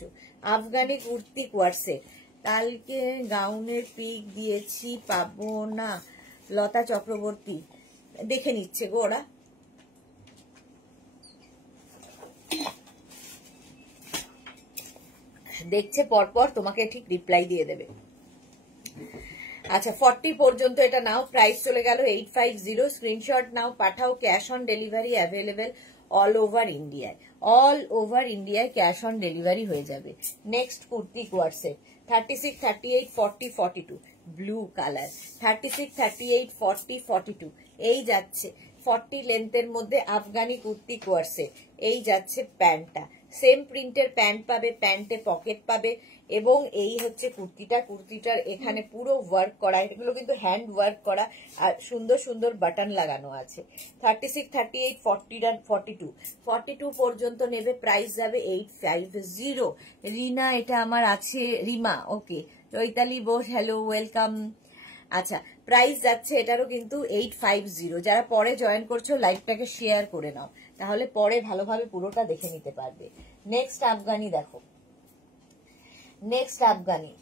Afghani kurti co-ord set. কালকে গাউনের পিক দিয়েছি, পাবো না? লতা চক্রবর্তী দেখে নিচ্ছে গো, ওরা দেখছে, পরপর তোমাকে ঠিক রিপ্লাই দিয়ে দেবে। আচ্ছা 40 পর্যন্ত এটা নাও, প্রাইস চলে গেল 850। স্ক্রিনশট নাও, পাঠাও, cash on delivery available all over ইন্ডিয়ায়। অল ওভার ইন্ডিয়ায় ক্যাশ অন ডেলিভারি হয়ে যাবে। Next kurti co-ord set 36, 38, 40, 42 blue colour. 36, 38, 40, 42 এই যাচ্ছে 40 লেন্থের মধ্যে আফগানি কুর্তি কোয়ার সেট। এই যাচ্ছে প্যান্টটা, সেম প্রিন্টের প্যান্ট পাবে, প্যান্টে পকেট পাবে, এবং এই হচ্ছে কুর্তিটা। কুর্তিটার এখানে পুরো ওয়ার্ক করা, এগুলো কিন্তু হ্যান্ড ওয়ার্ক করা, আর সুন্দর সুন্দর বাটন লাগানো আছে। 36, 38, 40 আর 42, 42 পর্যন্ত নেবে, প্রাইস যাবে 850। রিনা এটা আমার আছে, রিমা ওকে, চৈতালি বোস হ্যালো ওয়েলকাম। আচ্ছা প্রাইস যাচ্ছে এটারও কিন্তু 850। যারা পরে জয়েন করছো লাইভটাকে শেয়ার করে নাও, তাহলে পরে ভালোভাবে পুরোটা দেখে নিতে পারবে। নেক্সট আফগানি দেখো, নেক্সট আফগানি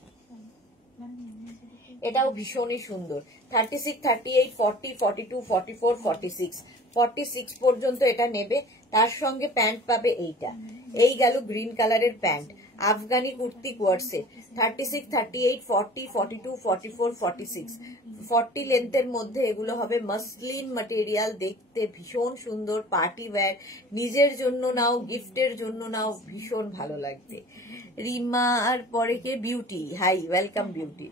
এটাও ভীষণই সুন্দর। 36, 38, 40, 42, 44, 46 46 পর্যন্ত এটা নেবে, তার সঙ্গে প্যান্ট পাবে এইটা। এই গেল গ্রিন কালারের pant, Afghani kurti co-ord set. 36, 38, 40, 42, 44, 46 40 লেন্থের মধ্যে এগুলো হবে মাসলিন ম্যাটেরিয়াল, দেখতে ভীষণ সুন্দর, পার্টি ওয়্যার, নিজের জন্য নাও, গিফটের জন্য নাও, ভীষণ ভালো লাগবে। রিমা আর পরে কে, বিউটি, হাই ওয়েলকাম বিউটি।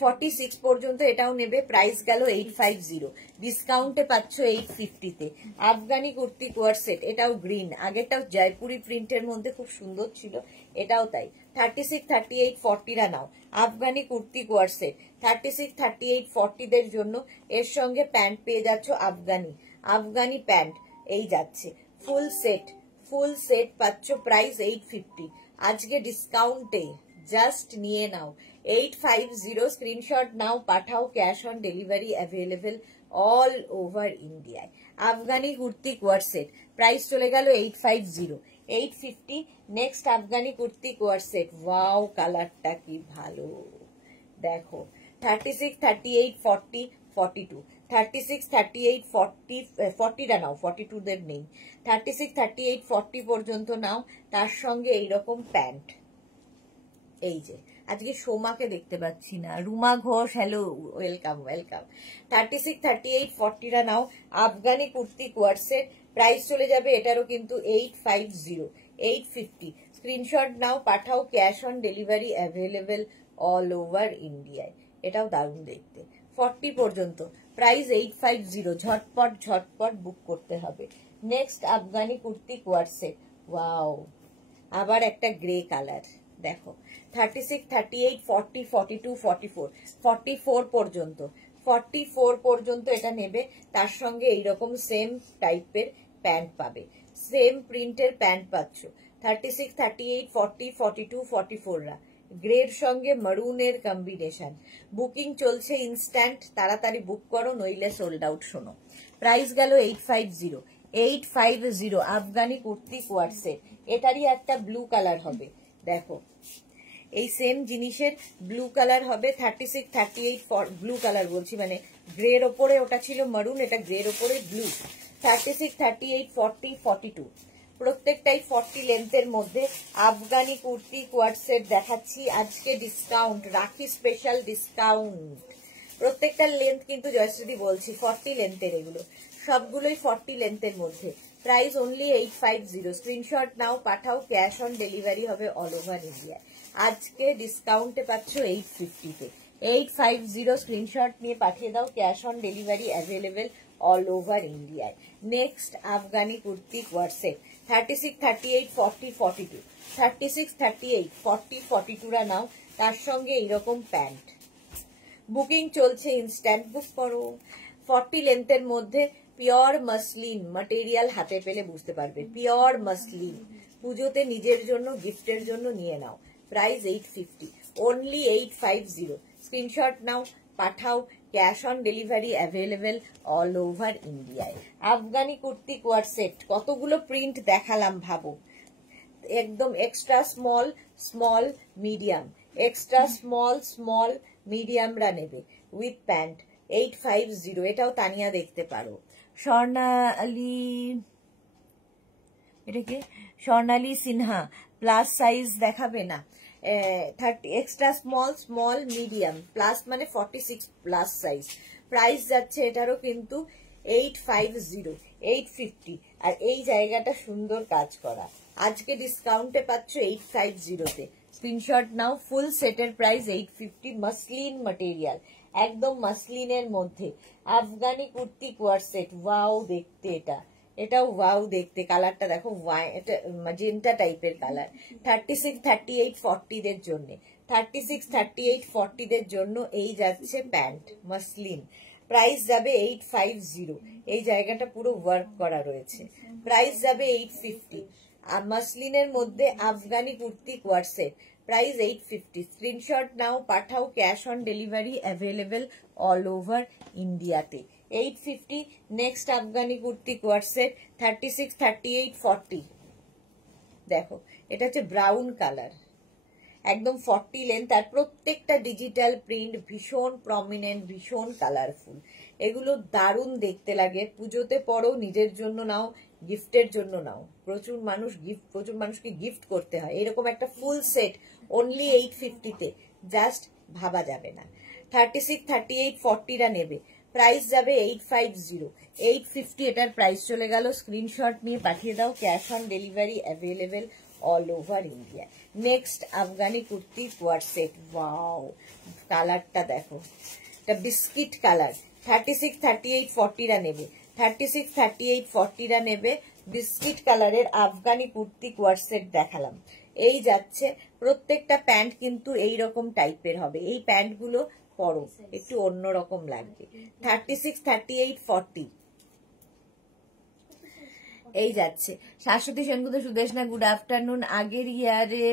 46 পর্যন্ত এটাও নেবে, প্রাইস গেল 850, ডিসকাউন্টে পাচ্ছ 850-তে। আফগানি কুর্তি কোয়ার সেট, এটাও গ্রিন, আগেরটাও জয়পুরি প্রিন্টের মধ্যে খুব সুন্দর ছিল, এটাও তাই। 36, 38, 40 নাও আফগানি কুর্তি কোয়ার সেট। 36, 38, 40 দের জন্য এর সঙ্গে প্যান্ট পেয়ে যাচ্ছ আফগানি, আফগানি প্যান্ট এই যাচ্ছে ফুল সেট, ফুল সেট পাচ্ছ, প্রাইস 850। আজকে ডিসকাউন্টে জাস্ট নিয়ে নাও 850। স্ক্রিনশট নাও, পাঠাও, cash on delivery available all over ইন্ডিয়ায়। Afghani kurti co-ord set, price চলে গেল 850, 850। Next Afghani kurti co-ord set, wow কালারটা কি ভালো দেখো। 36, 38, 40, 42 36, 38, 40 40টা নাও, 42 দের নেই। 36, 38, 40 পর্যন্ত নাও, তার সঙ্গে এইরকম প্যান্ট। এই যে আজকে সোমাকে দেখতে পাচ্ছি না, Ruma Ghosh hello welcome welcome. 36, 38, 40টা নাও Afghani kurti co-ord set, price চলে যাবে এটারও কিন্তু 850, 850। স্ক্রিনশট নাও, পাঠাও, cash on delivery available all over ইন্ডিয়ায়। এটাও দারুণ দেখতে। 40 পর্যন্ত, প্রাইস 850, ঝটপট ঝটপট বুক করতে হবে। Next Afghani kurti co-ord set, wow আবার একটা গ্রে কালার দেখো। 36, 38, 40, 42, 44 44 পর্যন্ত, 44 পর্যন্ত এটা নেবে, তার সঙ্গে এইরকম সেম টাইপের প্যান্ট পাবে, সেম প্রিন্টের প্যান্ট পাচ্ছ। 36, 38, 40, 42, 44রা গ্রের সঙ্গে মারুনের কম্বিনেশন। বুকিং চলছে ইনস্ট্যান্ট, তাড়াতাড়ি বুক করো নইলে সোল্ড আউট। শোনো প্রাইস গেল 850, 850 আফগানি কুর্তি কোয়ার সেট। এটারই একটা ব্লু কালার হবে দেখো, এই সেম জিনিসের ব্লু কালার হবে। 36, 38 ব্লু কালার বলছি, মানে গ্রের ওপরে ওটা ছিল মারুন, এটা গ্রের ওপরে ব্লু। 36, 38, 40, 42 প্রত্যেকটাই 40 লেন্থের মধ্যে আফগানি কুর্তি কোয়ার সেট দেখাচ্ছি আজকে। ডিসকাউন্ট, রাখি স্পেশাল ডিসকাউন্ট। প্রত্যেকটার লেন্থ কিন্তু জয়শ্রী বলছি 40 লেন্থের, এগুলো সবগুলোই 40 লেন্থের মধ্যে। Price only 850। স্ক্রিনশট নাও, পাঠাও, ক্যাশ অন ডেলিভারি হবে অল ওভার ইন্ডিয়া। আজকে ডিসকাউন্টে পাচ্ছ 850-তে, 850 স্ক্রিনশট নিয়ে পাঠিয়ে দাও, cash on delivery available all over ইন্ডিয়ায়। Next Afghani kurti co-ord set, 36, 38, 40, 42 36, 38, 40, 42রা নাও, তার সঙ্গে এইরকম প্যান্ট। বুকিং চলছে ইনস্ট্যান্ট বুক করো। 40 লেন্থের মধ্যে পিওর মাসলিন ম্যাটেরিয়াল হাতে পেলে বুঝতে পারবে, পিওর মাসলিন। পুজোতে নিজের জন্য গিফটের জন্য নিয়ে নাও। Price 850, only 850। স্ক্রিনশট নাও, পাঠাও, cash on delivery available all over ইন্ডিয়ায়। আফগানি কুর্তি কোয়ার সেট, কতগুলো প্রিন্ট দেখালাম ভাবো। একদম extra small, small, medium, extra small, small, মিডিয়ামরা নেবে উইথ প্যান্ট। 850, এটাও তানিয়া দেখতে পারো। স্বর্ণালী, এটা কি স্বর্ণালী সিনহা, প্লাস সাইজ দেখাবে না? 30 extra small, small, medium, plus মানে 46 প্লাস সাইজ। প্রাইস যাচ্ছে এটারও কিন্তু 850, 850। আর এই জায়গাটা সুন্দর কাজ করা, আজকে ডিসকাউন্টে পাচ্ছ 850-তে। স্ক্রিনশট নাও। ফুল সেটের প্রাইস 850। মাসলিন ম্যাটেরিয়াল, একদম মাসলিনের মধ্যে Afghani kurti co-ord set. Wow দেখতে এটা, এটাও ওয়াও দেখতে। কালারটা দেখো, এটা ম্যাজেন্টা টাইপের কালার। 36, 38, 40 দের জন্য, 36, 38, 40 দের জন্য এই যাচ্ছে প্যান্ট মাসলিন। প্রাইস যাবে 850। এই জায়গাটা পুরো ওয়ার্ক করা রয়েছে। প্রাইস যাবে 850। আর মাসলিনের মধ্যে Afghani kurti co-ord set, price 850। Screenshot নাও, পাঠাও, cash on delivery available all over ইন্ডিয়াতে। 850। Next Afghani kurti co-ord set 36, 38, 40। দেখো এটা হচ্ছে ব্রাউন কালার, একদম 40 লেন্থ, আর প্রত্যেকটা ডিজিটাল প্রিন্ট, ভীষণ প্রমিনেন্ট, ভীষণ কালারফুল। এগুলো দারুণ দেখতে লাগে। পুজোতে পরও, নিজের জন্য নাও, গিফটের জন্য নাও। প্রচুর মানুষকে গিফট করতে হয়। এরকম একটা ফুল সেট অনলি 850-তে, জাস্ট ভাবা যাবে না। 36, 38, 40রা নেবে, প্রাইস যাবে 850, 850 এটার প্রাইস চলে গেল। স্ক্রিনশট নিয়ে পাঠিয়ে দাও, cash on delivery available all over India. Next Afghani kurti co-ord set. Wow, কালারটা দেখো, এটা বিস্কিট কালার। 36, 38, 40রা নেবে, 36, 38, 40রা নেবে। বিস্কিট কালারের আফগানি কুর্তি কোয়ার সেট দেখালাম। এই যাচ্ছে, প্রত্যেকটা প্যান্ট কিন্তু এইরকম টাইপের হবে। এই প্যান্টগুলো পরো, একটু অন্যরকম লাগবে। 36, 38, 40 এই যাচ্ছে। Shashwati Sengupta, Sudeshna, good afternoon. আগের ইয়ারে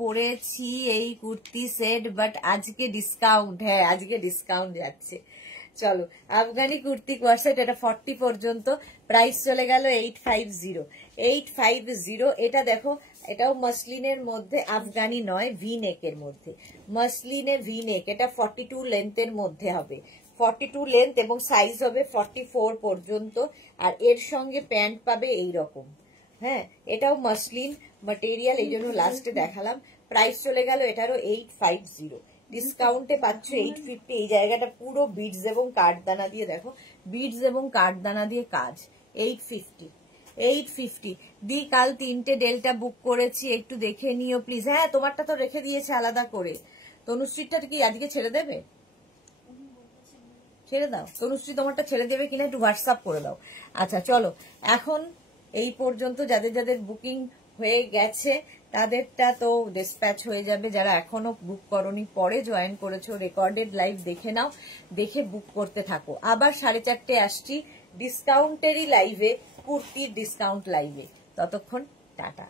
পরেছি এই কুর্তি সেট, বাট আজকে ডিসকাউন্ট। হ্যাঁ, আজকে ডিসকাউন্ট যাচ্ছে। চলো, আফগানি কুর্তি কোয়ার সেট, এটা 40 পর্যন্ত, প্রাইস চলে গেল 850, 850। এটা দেখো, এটাও মাসলিনের মধ্যে, আফগানি নয়, ভি নেকের মধ্যে। মাসলিনে ভি নেক, এটা 42 লেন্থের মধ্যে হবে, 42 লেন্থ, এবং সাইজ হবে 44 পর্যন্ত। আর এর সঙ্গে প্যান্ট পাবে এইরকম। হ্যাঁ, এটাও মাসলিন ম্যাটেরিয়াল, এই জন্য লাস্টে দেখালাম। প্রাইস চলে গেল এটারও 850, ডিসকাউন্টে পাচ্ছ 850। এই জায়গাটা পুরো বিডস এবং কাঠদানা দিয়ে, দেখো বিডস এবং কাঠদানা দিয়ে কাজ। 850, 850 দি। কাল 3টে ডেল্টা বুক করেছি, একটু দেখে নিও প্লিজ। হ্যাঁ, তোমারটা তো রেখে দিয়েছে আলাদা করে। তনুশ্রীটা কি আজকে ছেড়ে দেবে? ছেড়ে দাও, তনুশ্রী তোমারটা ছেড়ে দেবে কিনা একটু হোয়াটসঅ্যাপ করে দাও। আচ্ছা চলো, এখন এই পর্যন্ত যাদের যাদের বুকিং হয়ে গেছে তাদেরটা তো ডিসপ্যাচ হয়ে যাবে। যারা এখনো বুক করনি, পরে জয়েন করেছো, রেকর্ডেড লাইভ দেখে নাও, দেখে বুক করতে থাকো। আবার 4:30 আসছি ডিসকাউন্টেরই লাইভে, কুর্তির ডিসকাউন্ট লাইভে। ততক্ষণ টাটা।